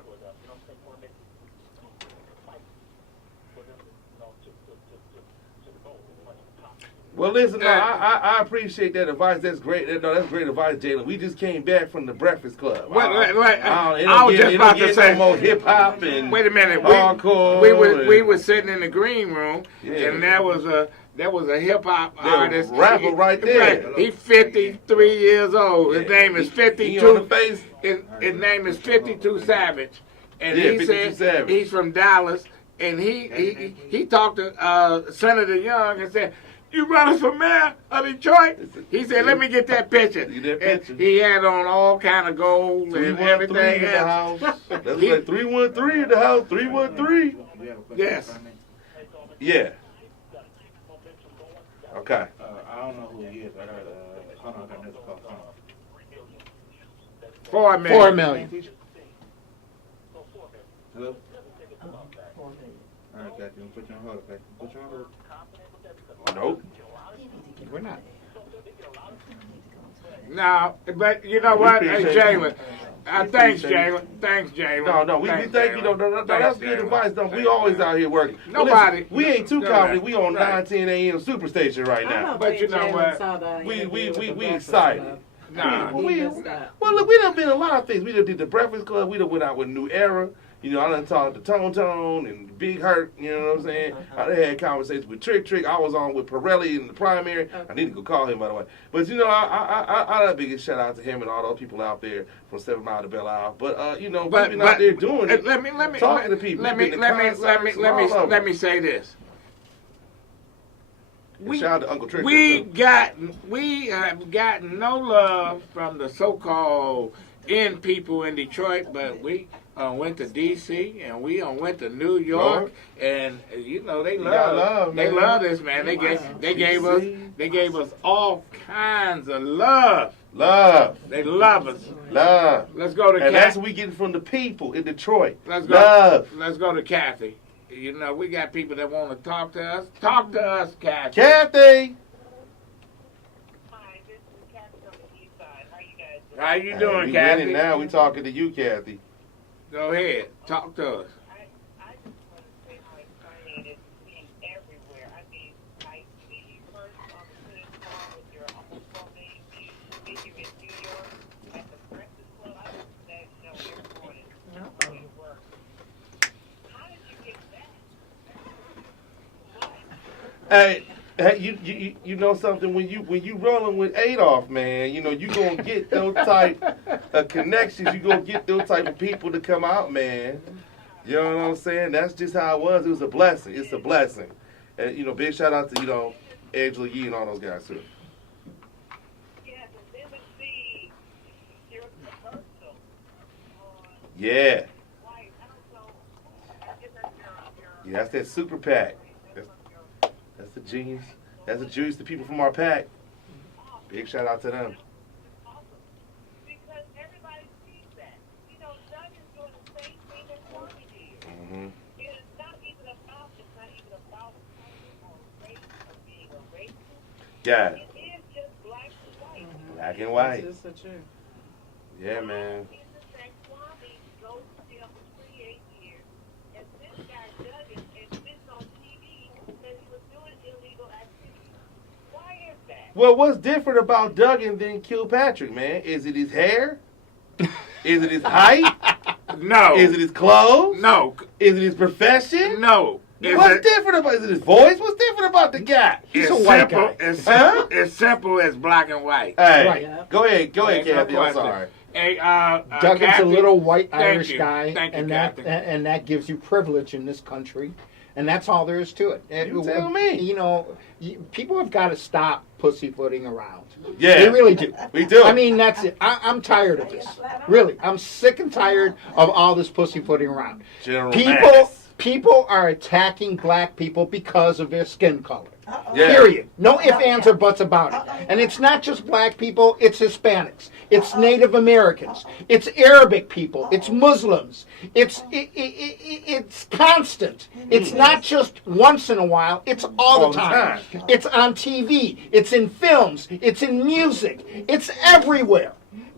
for them. You know what I'm saying? You want to make it fight for them, you know, to go as much as possible. Well, listen, no, I appreciate that advice. That's great. No, that's great advice, Jalen. We just came back from the Breakfast Club. I was just about to say more hip hop and wait a minute. hardcore. We were sitting in the green room, and there was a hip hop artist, rapper right there. He's 53 years old. His name is 52. His name is 52 Savage, and he said he's from Dallas, and he talked to Senator Young and said, "You running for mayor of Detroit?" He said, "Let me get that picture." And he had on all kind of gold and everything. In the house. That's like 313 in the house. 313. Yes. Yeah. Okay. I don't know who he is. I heard. Hold on, I got another call. $4 million. $4 million. Hello. All right, got you. Put you on hold, okay? Put you on hold. Nope. We're not. No, but you know what, Jalen? Thanks, Jalen. Thanks, Jalen. No, we thank you. No, that's good advice. No, we always out here working. Nobody. Listen, we ain't too confident. We on 9:10 a.m. Superstation right now. But you know what? We excited. Nah. Well, look, we done been a lot of things. We done did the Breakfast Club. We done went out with New Era. You know, I done talked to Tone and Big Hurt, you know what I'm saying? I done had conversations with Trick. I was on with Pirelli in the primary. I need to go call him, by the way. But, you know, I done biggest shout out to him and all those people out there from 7 Mile to Belle Isle. But, you know, we've been out there doing it. Talking to people. Let me say this. Shout out to Uncle Trick. We have gotten no love from the so-called in people in Detroit, but we went to D.C. and we went to New York, and you know they love this, man. They gave us all kinds of love. They love us. Let's go to Kathy. And that's what we get from the people in Detroit. Let's go to Kathy. You know, we got people that want to talk to us. Talk to us, Kathy. Kathy! Hi, this is Kathy from the East Side. How you guys doing? How you doing, we Kathy? Winning now. We talking to you, Kathy. Go ahead. Talk to us. I just want to say how exciting it is to be everywhere. I mean, I see you first on the scene with your almost 12 million views video in New York at the Breakfast Club. I listen to that show every morning. It works. How did you get that? Hey, you know something? When you rolling with Adolph, man, you know you gonna get those type of connections. You gonna get those type of people to come out, man. You know what I'm saying? That's just how it was. It was a blessing. It's a blessing. And you know, big shout out to Angela Yee and all those guys too. Yes, and then we see your commercial on. Yeah. White. I don't know. I guess that's your. Yeah, that's that super pack. That's the genius. That's the juice. The people from our pack. Big shout out to them. Because everybody sees that. You know, Doug is doing the same thing that Kwame did. Mm-hmm. It's not even about race or being a racist. Yeah. It is just black and white. Black and white. This is so true. Yeah, man. Kwame goes to jail for 38 years. And this guy, Doug, is sitting on TV that he was doing illegal activity. Why is that? Well, what's different about Duggan than Kilpatrick, man? Is it his hair? Is it his height? No. Is it his clothes? No. Is it his profession? No. What's different about? Is it his voice? What's different about the guy? He's a white guy. It's simple as black and white. Hey, Right. go ahead, Kathy. I'm sorry. Hey, Duggan's Kathy, a little white thank Irish you. guy, Thank you, and Kathy. that gives you privilege in this country. And that's all there is to it. You tell me. You know, people have got to stop pussyfooting around. Yeah. They really do. We do. I mean, that's it. I'm tired of this. Really. I'm sick and tired of all this pussyfooting around. General People are attacking black people because of their skin color. Yeah. Period. No ifs, ands, or buts about it. And it's not just black people, it's Hispanics. It's Native Americans. It's Arabic people. It's Muslims. It's constant. It's not just once in a while. It's all the time. It's on TV. It's in films. It's in music. It's everywhere.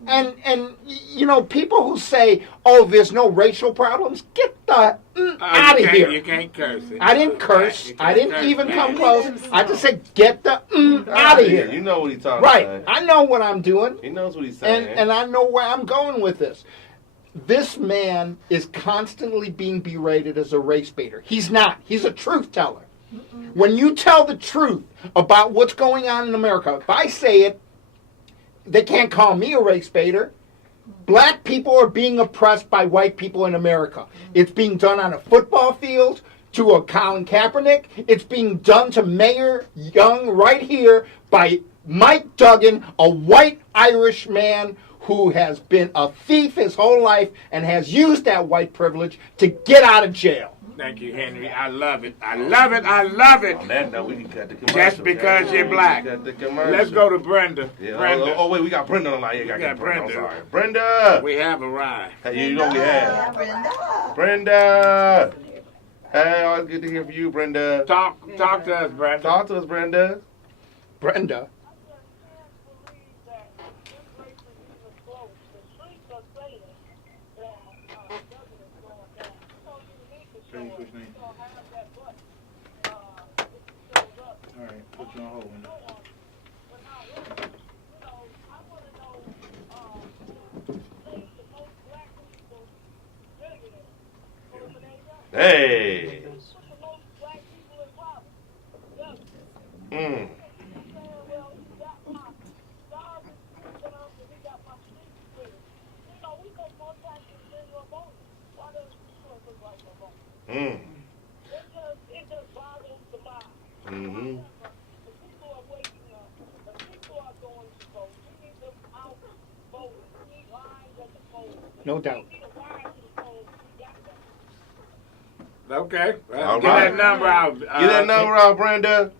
And you know, people who say, "Oh, there's no racial problems," get the out of here. You can't curse. I didn't curse. I didn't even come close. I just said, "Get the out of here." You know what he's talking right. about. I know what I'm doing. He knows what he's saying. And I know where I'm going with this. This man is constantly being berated as a race baiter. He's not. He's a truth teller. When you tell the truth about what's going on in America, if I say it, they can't call me a race baiter. Black people are being oppressed by white people in America. It's being done on a football field to a Colin Kaepernick. It's being done to Mayor Young right here by Mike Duggan, a white Irish man who has been a thief his whole life and has used that white privilege to get out of jail. Thank you, Henry. I love it. I love it. I love it. On that note, we can cut the commercial. Just because you're black. Let's go to Brenda. Yeah, Brenda. Oh, wait, we got Brenda on the line. We got Brenda. I'm sorry. Brenda! We have arrived. Hey, you know we have. Brenda! Hey, always good to hear from you, Brenda. Talk to us, Brenda. Talk to us, Brenda. Brenda. All right, put you on hold. Hey! Mm. Mm. Mm-hmm. No doubt. Okay. All Get right. that number out. Get that number out, Brenda.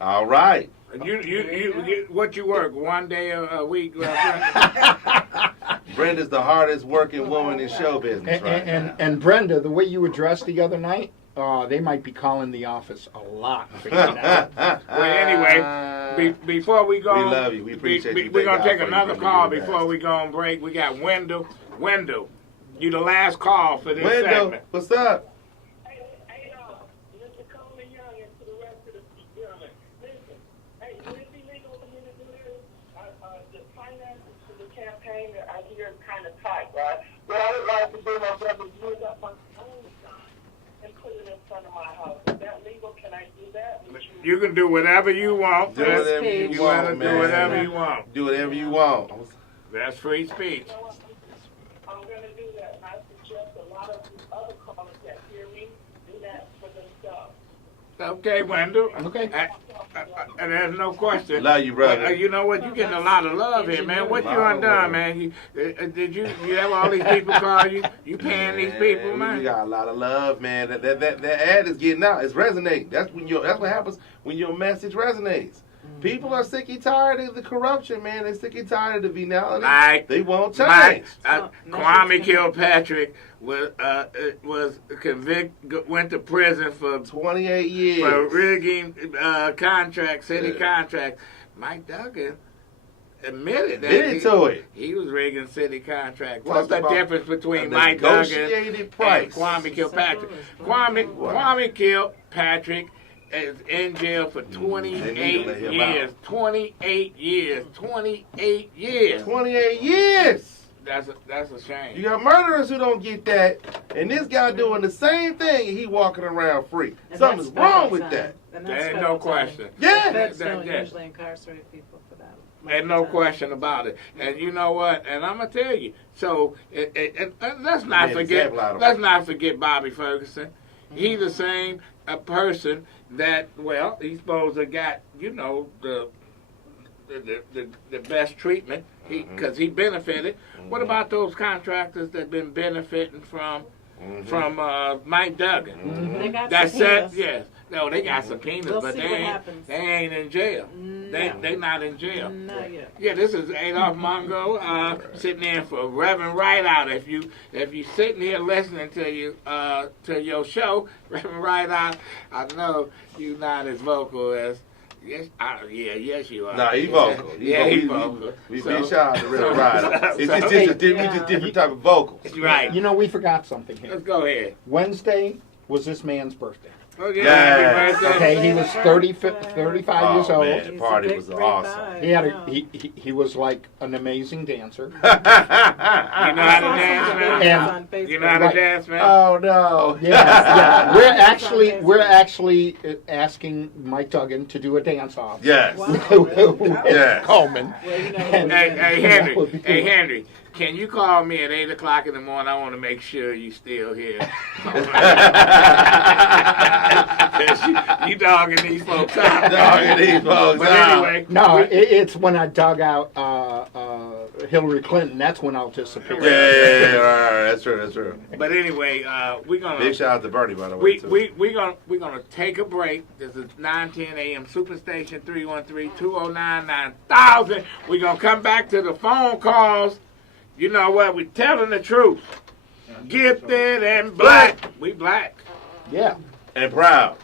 All right. You what you work one day a week? Brenda's the hardest working woman in show business right now. And Brenda, the way you addressed the other night, they might be calling the office a lot for you now. Well, anyway, before we go, we love you. We appreciate you. We're gonna Thank take God for another you. call You're the before we go on break. We got Wendell. Wendell, you the last call for this Wendell, segment. what's up? I hear it's kind of tight, right? But I would like to do my brother use up my own sign and put it in front of my house. Is that legal? Can I do that? You can do whatever you want. Do whatever you want, man. Do whatever you want. Do whatever you want. That's free speech. I'm going to do that. And I suggest a lot of other callers that hear me do that for themselves. Okay, Wendell. Okay. And there's no question. Love you, brother. You know what? You're getting a lot of love here, man. What you undone, man? Did you have all these people call you? You paying these people, man? We got a lot of love, man. That ad is getting out. It's resonating. That's what happens when your message resonates. People are sick and tired of the corruption, man. They're sick and tired of the venality. They won't change. Kwame Kilpatrick was convicted, went to prison for 28 years for rigging contracts, city contracts. Mike Duggan admitted to it. He was rigging city contracts. What's Talked the about difference between a Mike Duggan negotiated price. and Kwame Kilpatrick? Kwame Kilpatrick is in jail for 28 years. 28 years. 28 years. 28 years. That's a shame. You got murderers who don't get that, and this guy doing the same thing, and he walking around free. And Something's that's federal wrong with time. that. And There that's ain't federal no question. time. Yeah. Feds don't Yeah. usually incarcerate people for that. Ain't no question about it. And you know what? And I'm gonna tell you. So and let's not Yeah, forget. example out of Let's it. not forget Bobby Ferguson. He's the same person that he's supposed to got the best treatment because he benefited. What about those contractors that been benefiting from Mike Duggan? They got That said, subpoenas. yes. No, they got subpoenas, We'll but see they what ain't, happens. they ain't in jail. No. They not in jail. Not yet. Yeah, this is Adolph Mongo sitting in for Reverend Rideout. If you sitting here listening to your show, Reverend Rideout, I know you not as vocal as yes you are. Nah, he vocal. He's vocal. We So- big shout out to Reverend Ryder. It's so- just different type of vocals. Right. You know, we forgot something here. Let's go ahead. Wednesday was this man's birthday. Oh, yeah. Yeah. Happy birthday. Okay, he was 35 years old. Man, the party was awesome. He had he was like an amazing dancer. You know how to dance, man? And- You know how to Right. dance, man? Oh no! Yeah. We're actually asking Mike Duggan to do a dance off. Yes. Yes. Coleman. Hey Henry, can you call me at 8:00 in the morning? I want to make sure you still here. you dogging these folks out. But anyway, No, it's when I dug out Hillary Clinton. That's when I'll disappear. Yeah, right, that's true. But anyway, we're gonna Big shout out to Bernie, by the way. we're gonna take a break. This is 9:10 a.m. Superstation 313-209-9000. We're gonna come back to the phone calls. You know what? We're telling the truth. Gifted and black. We black. Yeah. And proud.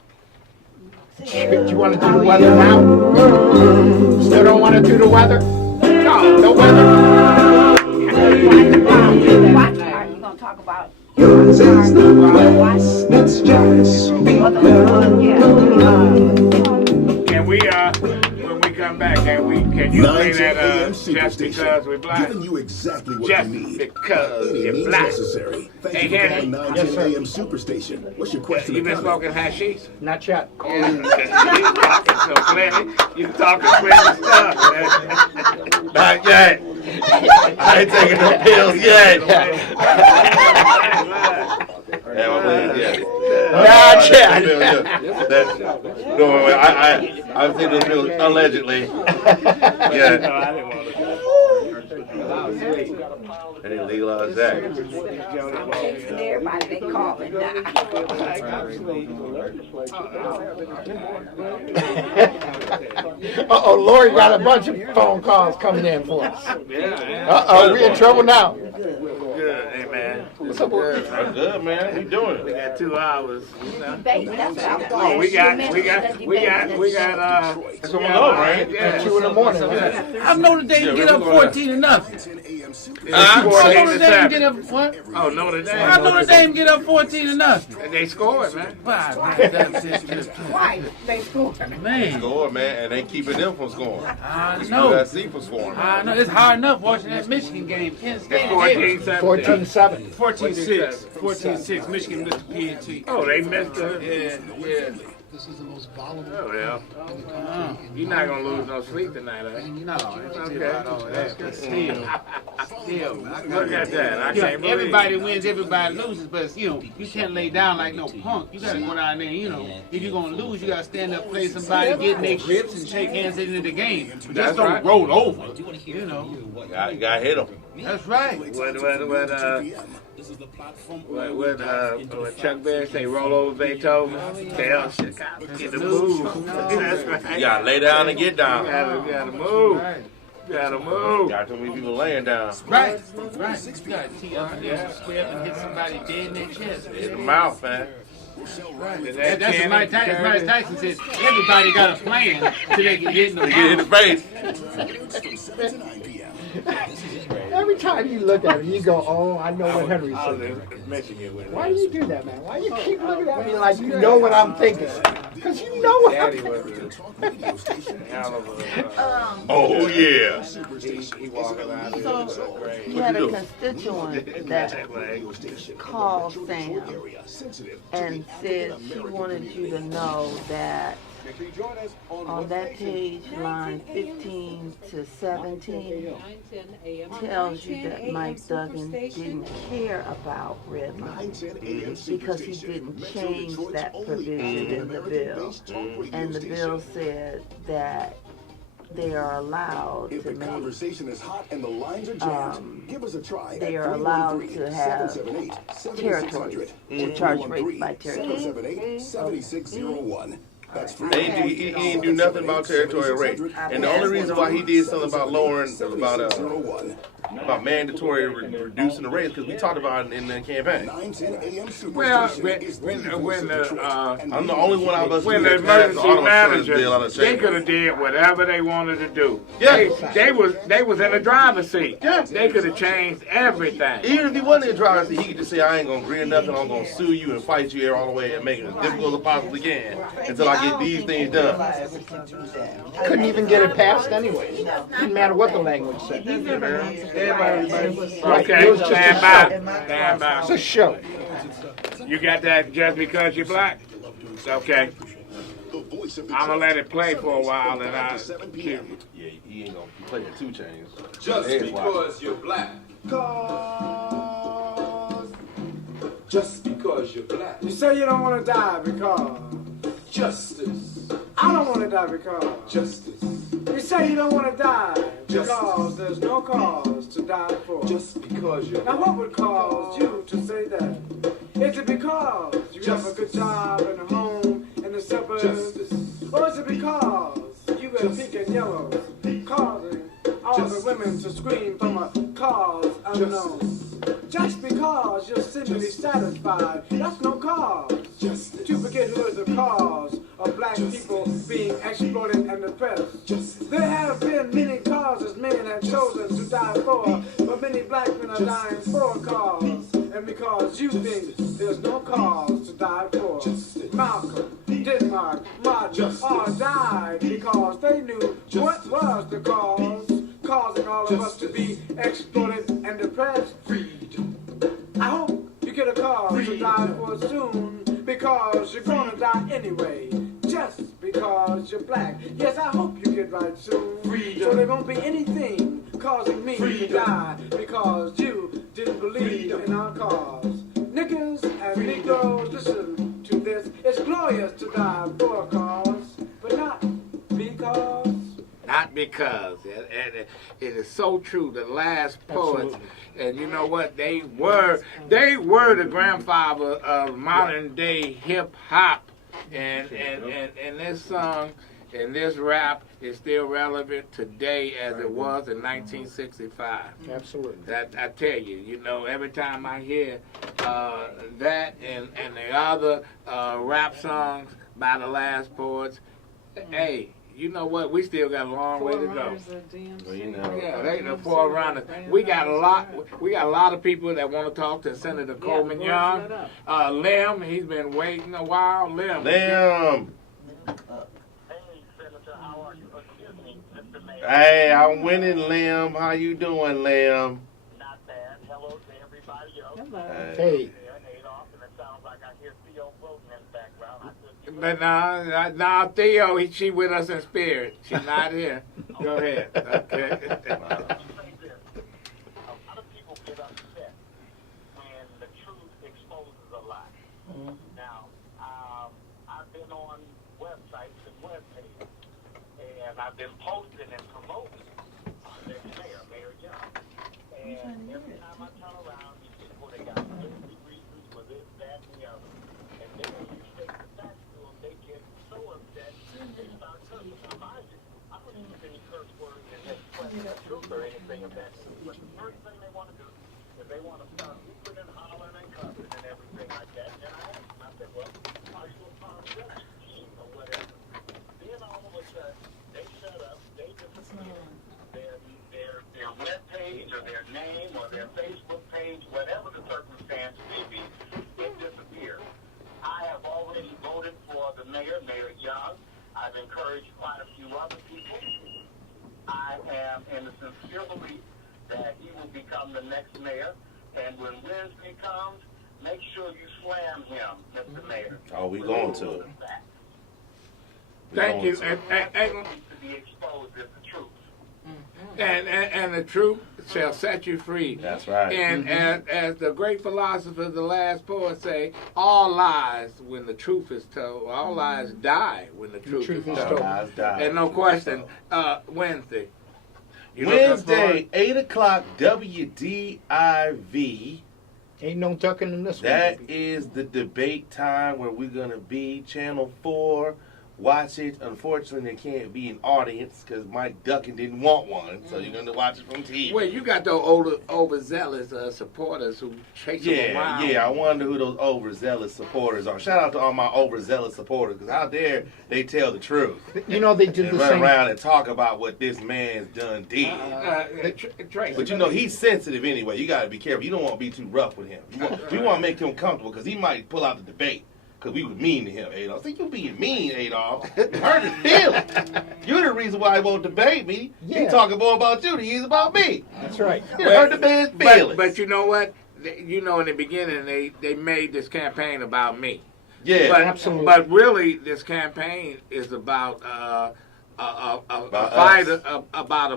Do you want to do the weather now? Still don't want to do the weather? No, the weather. What are you going to talk about? Yours is the voice that's just speaking. Can we when we come back, can you play 9 that a.m. just Superstation, because we're black? giving you exactly what Just you need. because Any you're means black. necessary. Thank Hey, you for Henry. calling 9 10 a.m. Superstation. What's your question? You or been comment? smoking hashish? Not yet. You talking so plenty. You talking plenty stuff, man. Not yet. I ain't taking no pills yet. Not yet. I've seen those pills allegedly. Yeah. They didn't legalize that. Everybody, they calling now. Uh-oh, Lori got a bunch of phone calls coming in for us. Uh-oh, we in trouble now. Good, hey man. What's up, Lori? I'm good, man. We doing We it. got 2 hours. You know. Oh, we got That's what we know, right? Yeah. 2 in the morning. I know that they get up 14-0. Huh? I know that they get up what? Oh, Notre Dame. I know that they get up 14-0. They scored, man. Wow, Right, they scored. man. Score, man, and they keeping them from scoring. I It's know. USC from scoring. I know. It's hard enough watching that Michigan game. Kansas State. 14-17. 14-7. 14-6. 14-6. Michigan missed the PNT. Oh, they missed it. Yeah. This is the most volatile. Oh, well. You're not going to lose no sleep tonight, are you? No, Okay. but still. Look at that. I Yeah, can't believe everybody it. wins, everybody loses, but you can't lay down like no punk. You gotta go down there, if you're gonna lose, you gotta stand up, play somebody, get in their grips, and shake hands at the end of the game. Just That's don't right. roll over. You got to hit them. That's right. What Chuck Berry say, roll over Beethoven, tell Chicago, get the move. That's right. You got to lay down and get down. You gotta move. You gotta move. Got too many people laying down. Right. You gotta tee up and square up and hit somebody dead in their chest. Hit the mouth, man. Right. That's what Mike Tyson said. Everybody got a plan till they get hit in the Get in the mouth. face. Every time you look at him, you go, "Oh, I know what Henry's I was saying." in Michigan with Why do you do that, man? Why you keep looking at me like you know what I'm thinking? Because you know what I'm Daddy was thinking. a hell of a. Oh yeah. He walked around there. So, It was great. you had a constituent that called Sam and said she wanted you to know that on that page, line 15 to 17, tells you that Mike Duggan didn't care about red line because he didn't change that provision in the bill. And the bill said that they are allowed to make, they are allowed to have territories, to charge rates by territory. He didn't do nothing about territorial rate. And the only reason why he did something about lowering, about mandatory reducing the rates, because we talked about it in the campaign. Well, when I'm the only one of us when who the passed the emergency auto insurance manager, bill out of they chamber. could have did whatever they wanted to do. Yeah. They was in the driver's seat. Yeah. They could have changed everything. Even if he wasn't in the driver's seat, he could just say, I ain't going to agree to nothing, I'm going to sue you and fight you here all the way and make it as difficult as I possibly can until I get these things done. Couldn't even get it passed anyway. Didn't matter what the language said. Okay, stand by. Stand by. It's a show. You got that just because you're black? Okay. I'm going to let it play for a while and I'll shoot you. Yeah, he ain't going to play the 2 Chains. Just because you're black. Just because you're black. You say you don't want to die because Justice. I don't want to die because Justice. You say you don't want to die because there's no cause to die for. Just because you're Now what would cause you to say that? Is it because you have a good job and a home in the suburbs? Justice. Or is it because you wear pink and yellow, causing all the women to scream from a cause unknown? Just because you're simply satisfied, that's no cause to forget who is the cause of black people being exploited and oppressed. There have been many causes men have chosen to die for, but many black men are dying for a cause. And because you think there's no cause to die for, Malcolm, Denmark, Martin all died because they knew what was the cause, causing all of us to be exploited and depressed. I hope you get a cause to die for soon, because you're gonna die anyway, just because you're black. Yes, I hope you get right soon, so there won't be anything causing me to die, because you didn't believe in our cause. Niggas and Negroes, listen to this. It's glorious to die for a cause, but not because. Not because. And it is so true. The last poets, and you know what? They were the grandfather of modern day hip hop. And this song and this rap is still relevant today as it was in 1965. Absolutely. That I tell you, you know, every time I hear that and the other rap songs by the last poets, hey, you know what? We still got a long way to go. Well, you know. Yeah, they the forerunners. We got a lot of people that want to talk to Senator Coleman Young. Lim, he's been waiting a while. Lim. Hey, I'm winning, Lim. How you doing, Lim? Not bad. Hello to everybody else. Hey. Adolph, and it sounds like I hear Theo voting in the background. But nah, Theo, she with us in spirit. She's not here. Go ahead. Okay. A lot of people get upset when the truth exposes a lie. Now, I've been on websites and web pages, and I've been posting and promoting their Mayor Young. And every time I turn around, these people, they got 50 reasons for this, that, and the other. And then when you state the facts to them, they get so upset, they start cursing. Now, mind you, I don't use any curse words in this question of truth or anything of that. But the first thing they want to do is they want to start hooping and hollering and cussing and everything like that. And I asked them, I said, well, are you a part of this team or whatever? Then all of a sudden, they shut up, they disappear. Their web page page or their name or their Facebook page, whatever the circumstance may be, it disappears. I have already voted for the mayor, Mayor Young. I've encouraged quite a few other people. I am in the sincere belief that he will become the next mayor. And when Wednesday comes, make sure you slam him, Mr. Mayor. Oh, we going to. Thank you. And to be exposed is the truth. And the truth shall set you free. That's right. And as the great philosopher, the last poet say, all lies when the truth is told. All lies die when the truth is told. Lies die. And no question, Wednesday. Wednesday, 8 o'clock, WDIV. Ain't no ducking in this one. That is the debate time where we're going to be. Channel 4. Watch it. Unfortunately, there can't be an audience because Mike Duckin didn't want one, so you're going to watch it from TV. Well, you got those overzealous supporters who chase them around. Yeah, I wonder who those overzealous supporters are. Shout out to all my overzealous supporters, because out there, they tell the truth. You know, they did and the run same. around and talk about what this man's done did. But you know, he's sensitive anyway. You got to be careful. You don't want to be too rough with him. We want to make him comfortable, because he might pull out the debate. Because we were mean to him, Adolph. See, you being mean, Adolph. Hurt his feelings. You're the reason why he won't debate me. He talking more about you than he is about me. That's right. You hurt the man's feelings. But you know what? You know, in the beginning, they made this campaign about me. Yeah, absolutely. But really, this campaign is about a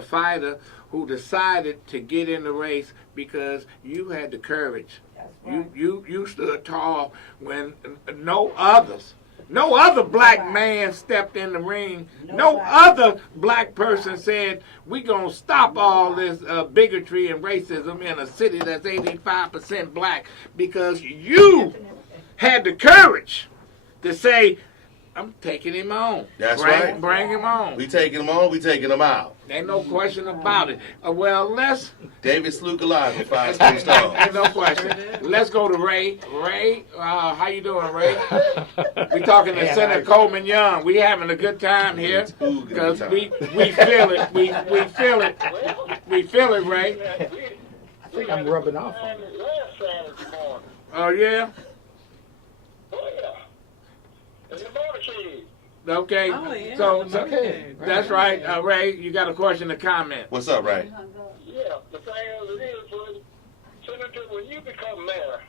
fighter who decided to get in the race because you had the courage. Right. You stood tall when no other black man stepped in the ring. No other black person said, we're going to stop all this bigotry and racism in a city that's 85% black, because you had the courage to say, I'm taking him on. That's right. Bring him on. We taking him on, we taking him out. Ain't no question about it. Well, let's... David Sluke alive with 5 stars. Ain't no question. Let's go to Ray. Ray, how you doing, Ray? We talking to Senator Coleman Young. We having a good time here because we feel it. We feel it. We feel it, Ray. I think I'm rubbing off on it. Oh, yeah? Okay. Oh, yeah. So Okay. that's right. Ray, you got a question or comment? What's up, Ray? Yeah, the thing is, Senator, when you become mayor,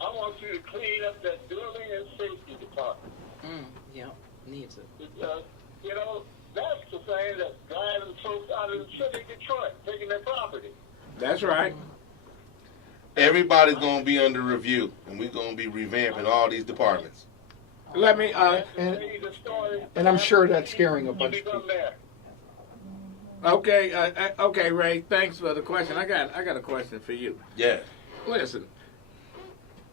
I want you to clean up that building and safety department. Yeah, needs it. Because, you know, that's the thing that's driving folks out of the city of Detroit, taking their property. That's right. Everybody's going to be under review, and we're going to be revamping all these departments. Let me, and I'm sure that's scaring a bunch of people. Okay, Ray. Thanks for the question. I got a question for you. Yeah. Listen,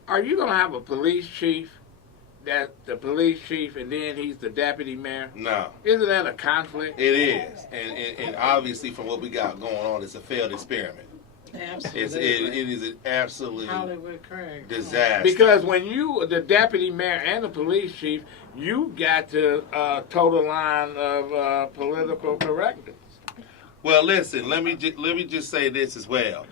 are you gonna have a police chief? That the police chief, and then he's the deputy mayor? No. Isn't that a conflict? It is, and obviously from what we got going on, it's a failed experiment. Absolutely. It is an absolute Hollywood Craig. disaster. Because when you, the deputy mayor and the police chief, you got to toe the line of political correctness. Well, listen, let me just say this as well.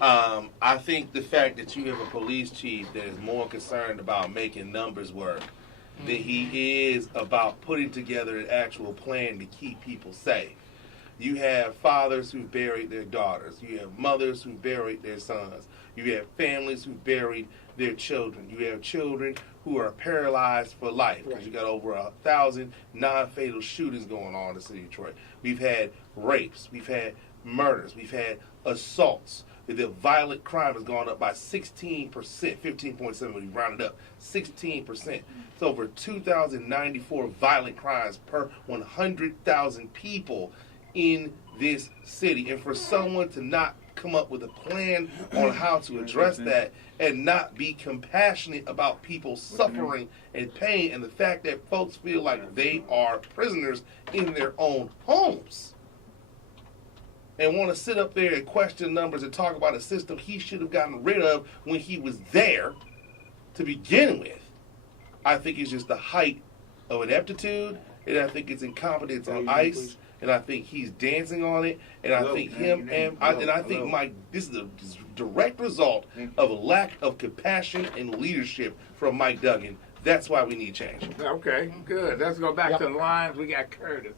I think the fact that you have a police chief that is more concerned about making numbers work than he is about putting together an actual plan to keep people safe. You have fathers who buried their daughters. You have mothers who buried their sons. You have families who buried their children. You have children who are paralyzed for life because you got over 1,000 non-fatal shootings going on in the city of Detroit. We've had rapes. We've had murders. We've had assaults. The violent crime has gone up by 16%, 15.7 when you round it up, 16%. It's over 2,094 violent crimes per 100,000 people in this city. And for someone to not come up with a plan on how to address that and not be compassionate about people suffering and pain and the fact that folks feel like they are prisoners in their own homes and want to sit up there and question numbers and talk about a system he should have gotten rid of when he was there to begin with, I think it's just the height of ineptitude, and I think it's incompetence on ice. and I think he's dancing on it, and I think him and I think Mike. This is a direct result of a lack of compassion and leadership from Mike Duggan. That's why we need change. Okay, good. Let's go back to the lines. We got Curtis.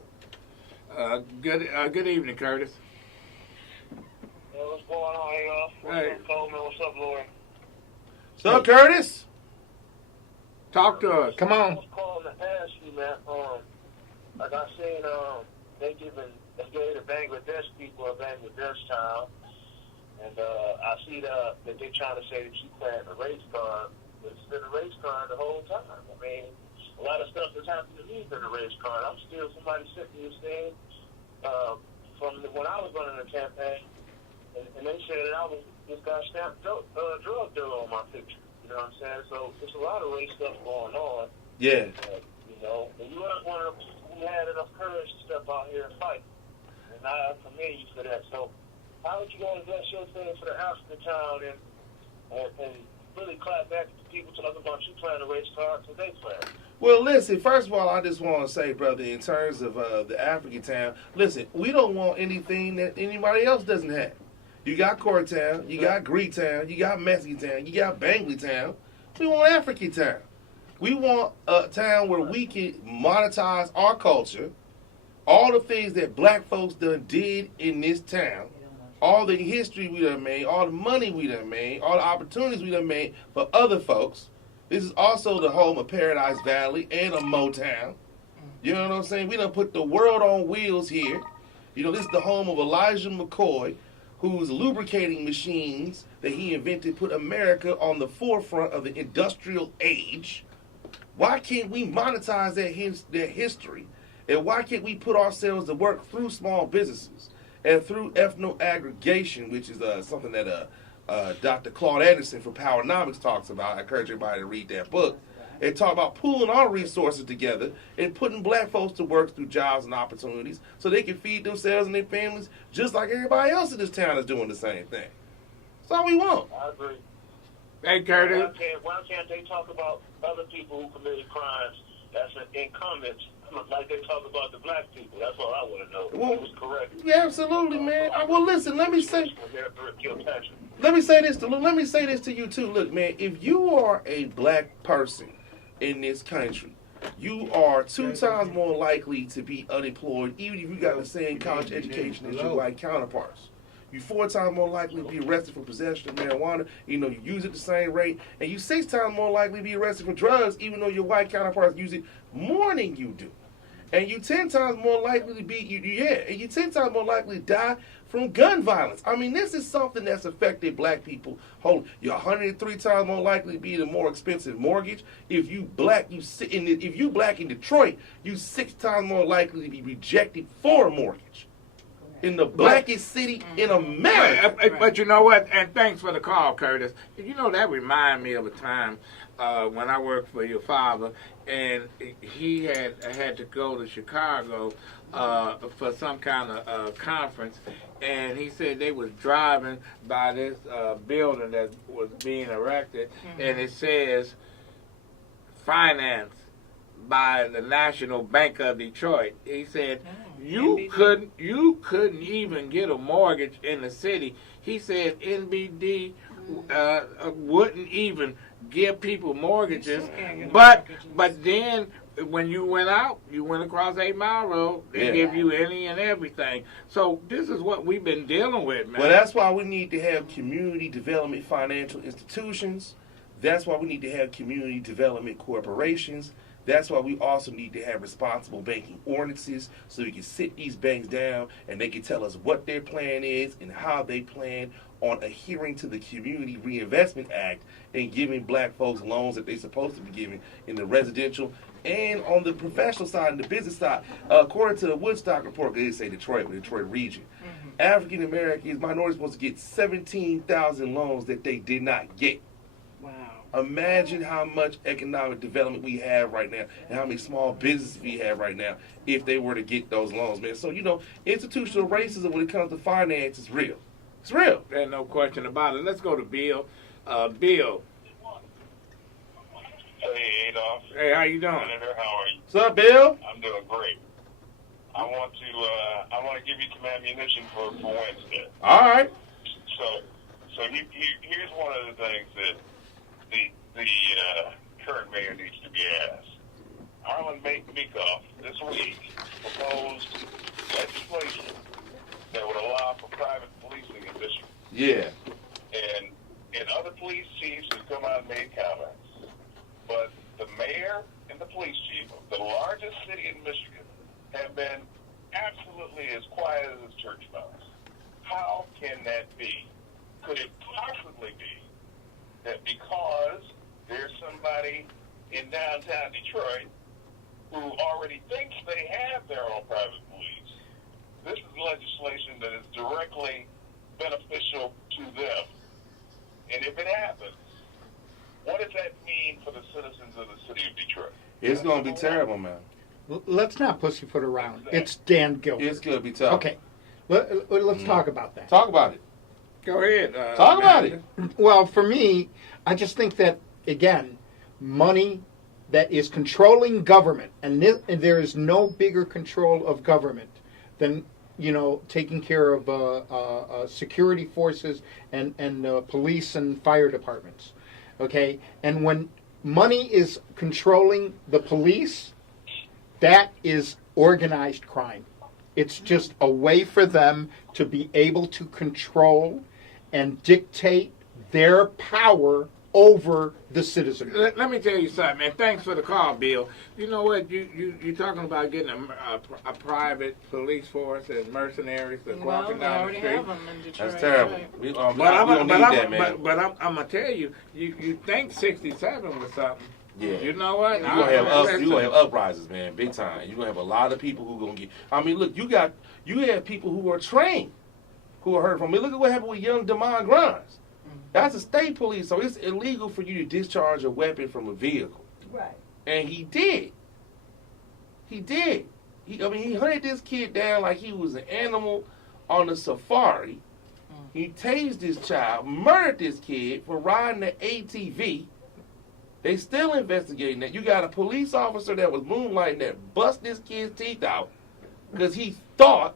Good evening, Curtis. Hey, what's going on, hey, y'all? What's up, Coleman? What's up, Lori? What's up, Curtis? Talk to us. Come on. I was calling to ask you, man. Like I seen, they gave the Bangladesh people a Bangladesh town, and I see that they're trying to say that you playing the race card, but it's been a race card the whole time. I mean, a lot of stuff that's happened to me has been a race card. I'm still somebody sent me this thing from when I was running the campaign, and they said that I was this guy stamped drug dealer on my picture. You know what I'm saying? So there's a lot of race stuff going on. Yeah. You know, and you weren't one of them who had enough courage to step out here and fight. And I commend you for that. So how would you go and address your thing for the African town and really clap back at the people talking about you playing the race card because they play? Well, listen, first of all, I just want to say, brother, in terms of the African town, listen, we don't want anything that anybody else doesn't have. You got Coretown, you got Greek Town, you got Mexican Town, you got Bangley Town. We want African Town. We want a town where we can monetize our culture, all the things that black folks done did in this town, all the history we done made, all the money we done made, all the opportunities we done made for other folks. This is also the home of Paradise Valley and of Motown. You know what I'm saying? We done put the world on wheels here. You know, this is the home of Elijah McCoy, whose lubricating machines that he invented put America on the forefront of the industrial age. Why can't we monetize that history? And why can't we put ourselves to work through small businesses and through ethno-aggregation, which is something that Dr. Claude Anderson from Powernomics talks about. I encourage everybody to read that book. And talk about pooling our resources together and putting black folks to work through jobs and opportunities so they can feed themselves and their families just like everybody else in this town is doing the same thing. That's all we want. I agree. Hey, Curtis. Why can't they talk about other people who committed crimes that's incumbents like they talk about the black people? That's all I want to know. Well, it was correct. Yeah, absolutely, man. Well, listen, let me say this to you too. Look, man, if you are a black person in this country, you are 2 times more likely to be unemployed, even if you got the same college education as your white counterparts. You're 4 times more likely to be arrested for possession of marijuana, you use it the same rate, and you 6 times more likely to be arrested for drugs, even though your white counterparts use it more than you do. And you 10 times more likely to be, and you 10 times more likely to die from gun violence. I mean, this is something that's affected black people. You're 103 times more likely to be in a more expensive mortgage. If you black in Detroit, you 6 times more likely to be rejected for a mortgage. In the blackest city in America. But you know what? And thanks for the call, Curtis. You know, that reminds me of a time when I worked for your father, and he had to go to Chicago for some kind of conference, and he said they was driving by this building that was being erected, and it says, financed by the National Bank of Detroit. He said, you couldn't even get a mortgage in the city. He said NBD wouldn't even give people mortgages, but then when you went out, you went across 8 Mile Road, they give you any and everything. So this is what we've been dealing with, man. Well, that's why we need to have community development financial institutions. That's why we need to have community development corporations. That's why we also need to have responsible banking ordinances so we can sit these banks down and they can tell us what their plan is and how they plan on adhering to the Community Reinvestment Act and giving black folks loans that they're supposed to be giving in the residential and on the professional side and the business side. According to the Woodstock report, they say Detroit region, African Americans, minorities supposed to get 17,000 loans that they did not get. Wow. Imagine how much economic development we have right now and how many small businesses we have right now if they were to get those loans, man. So, institutional racism when it comes to finance is real. It's real. There's no question about it. Let's go to Bill. Bill. Hey, Adolph. Hey, how you doing? Senator, how are you? What's up, Bill? I'm doing great. I want to give you some ammunition for Wednesday. All right. So here's one of the things that the current mayor needs to be asked. Arlen Meekoff this week proposed legislation that would allow for private policing in Michigan. Yeah. And other police chiefs have come out and made comments. But the mayor and the police chief of the largest city in Michigan have been absolutely as quiet as a church mouse. How can that be? Could it possibly be that because there's somebody in downtown Detroit who already thinks they have their own private police, this is legislation that is directly beneficial to them? And if it happens, what does that mean for the citizens of the city of Detroit? It's going to be terrible, man. Let's not pussyfoot around. It's Dan Gilbert. It's going to be tough. Okay. Let's talk about that. Talk about it. Go ahead. Talk about it. Well, for me, I just think that, again, money that is controlling government, and there is no bigger control of government than, taking care of security forces and police and fire departments. Okay? And when money is controlling the police, that is organized crime. It's just a way for them to be able to control and dictate their power over the citizen. Let me tell you something, man. Thanks for the call, Bill. You know what? You're talking about getting a private police force and mercenaries that walking down the street. Have them in Detroit. That's terrible. Right. We don't need that, man. But I'm gonna tell you, you think 67 was something. Yeah. You know what? You're gonna have uprisings, man, big time. You're gonna have a lot of people who gonna get. I mean, look, you have people who are trained, who are heard from. I mean, look at what happened with young Damon Grimes. That's a state police, so it's illegal for you to discharge a weapon from a vehicle. Right. And he did. He did. He hunted this kid down like he was an animal on a safari. He tased this child, murdered this kid for riding the ATV. They still investigating that. You got a police officer that was moonlighting that bust this kid's teeth out because he thought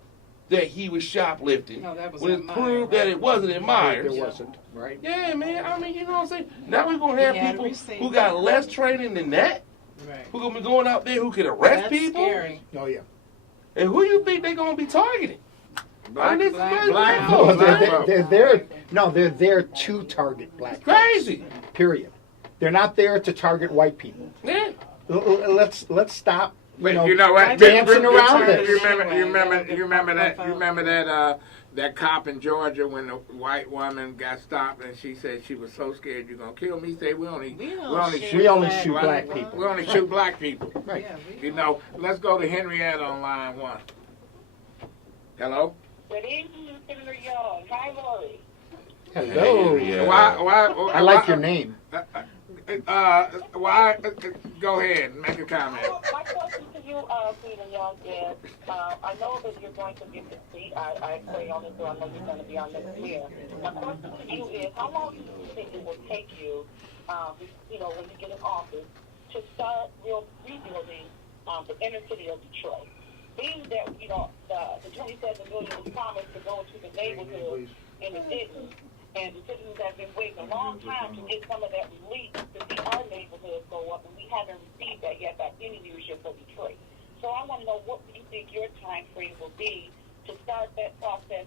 that he was shoplifting. No, that was when it proved that it wasn't in Myers. It wasn't, right? Yeah, man. I mean, you know what I'm saying? Now we're going to have He had people receipts. who got less training than that, Right. who going to be going out there who can arrest That's people. scary. Oh, yeah. And who you think they're going to be targeting? Black No, they're there. No, they're there to target black folks. Crazy. Period. They're not there to target white people. Yeah. Let's stop. You know what? Dancing around it. You remember that cop in Georgia when the white woman got stopped and she said she was so scared you're gonna kill me. He said we only shoot black people. We only shoot black people. Right. Let's go to Henrietta on line 1. Hello. Good evening, Senator Young. Hi, Lori. Hello. Why, I like your name. Why? Go ahead, make a comment. My question to you, Senator Young, is I know that you're going to get the seat. I pray on it, so I know you're going to be on next year. My question to you is, how long do you think it will take you, when you get in office, to start rebuilding the inner city of Detroit? Being that, the $27 million was promised to go to the neighborhoods and it didn't. And the citizens have been waiting a long time to get some of that relief to see our neighborhoods go up, and we haven't received that yet by any leadership of Detroit. So I want to know, what do you think your time frame will be to start that process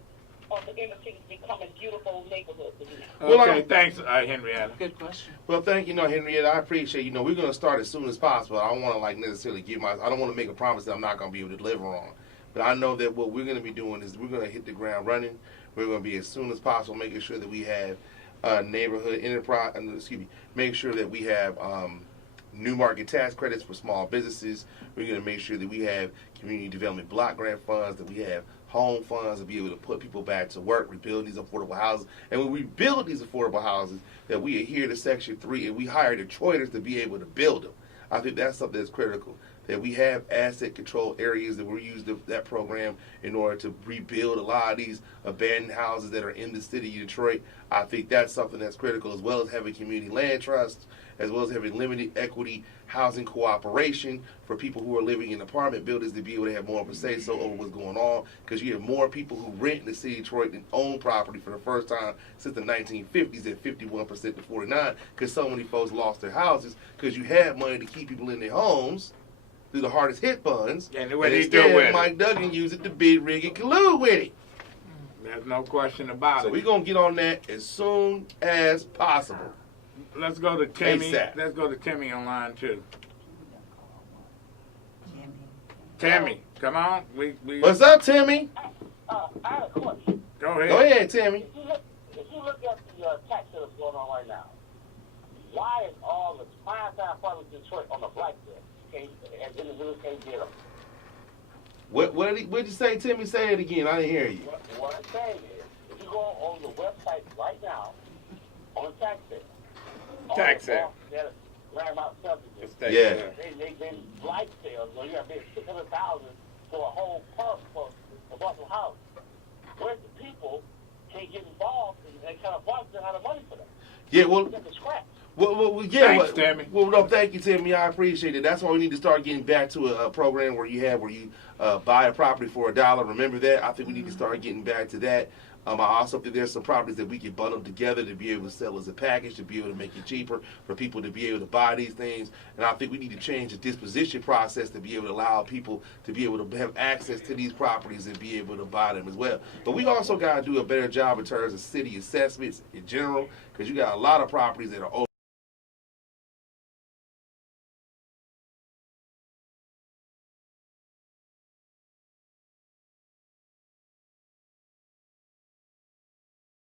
of the inner city becoming beautiful neighborhoods again? Okay, thanks, Henrietta. Good question. Well, thank you, Henrietta. I appreciate. We're going to start as soon as possible. I don't want to necessarily I don't want to make a promise that I'm not going to be able to deliver on. But I know that what we're going to be doing is we're going to hit the ground running. We're going to be as soon as possible making sure that we have neighborhood enterprise. Make sure that we have new market tax credits for small businesses. We're going to make sure that we have community development block grant funds, that we have home funds to be able to put people back to work, rebuild these affordable houses. And when we build these affordable houses, that we adhere to Section 3 and we hire Detroiters to be able to build them. I think that's something that's critical. that we have asset control areas that we're using that program in order to rebuild a lot of these abandoned houses that are in the city of Detroit. I think that's something that's critical, as well as having community land trusts, as well as having limited equity housing cooperation for people who are living in apartment buildings to be able to have more of a say so over what's going on, because you have more people who rent in the city of Detroit than own property for the first time since the 1950s at 51% to 49%, because so many folks lost their houses because you had money to keep people in their homes through the hardest hit funds, And instead Mike Duggan used it to bid, rig, and collude with it. There's no question about So it. we're going to get on that as soon as possible. Let's go to Timmy. ASAP. Let's go to Timmy on line 2. Timmy, come on. We What's up, Timmy? I had a question. Go ahead. Go ahead, Timmy. If you look at the tax sales going on right now, why is all the prime-time apartments in Detroit on the black list? And individuals can't get them. What'd you say, Timmy? Say it again. I didn't hear you. What I'm saying is, if you go on the website right now, on tax sale, Tax sale. Landmark subdivision. Yeah. They blight sales where you have to pay $600,000 for a whole park for Buffalo House. Where's the people can't get involved and they kind of want to have the money for them? Yeah, well, Get the scratch. yeah. Thanks, Timmy. Well, no, thank you, Timmy. I appreciate it. That's why we need to start getting back to a program where you buy a property for $1. Remember that? I think we need to start getting back to that. I also think there's some properties that we can bundle together to be able to sell as a package, to be able to make it cheaper for people to be able to buy these things. And I think we need to change the disposition process to be able to allow people to be able to have access to these properties and be able to buy them as well. But we also got to do a better job in terms of city assessments in general, because you got a lot of properties that are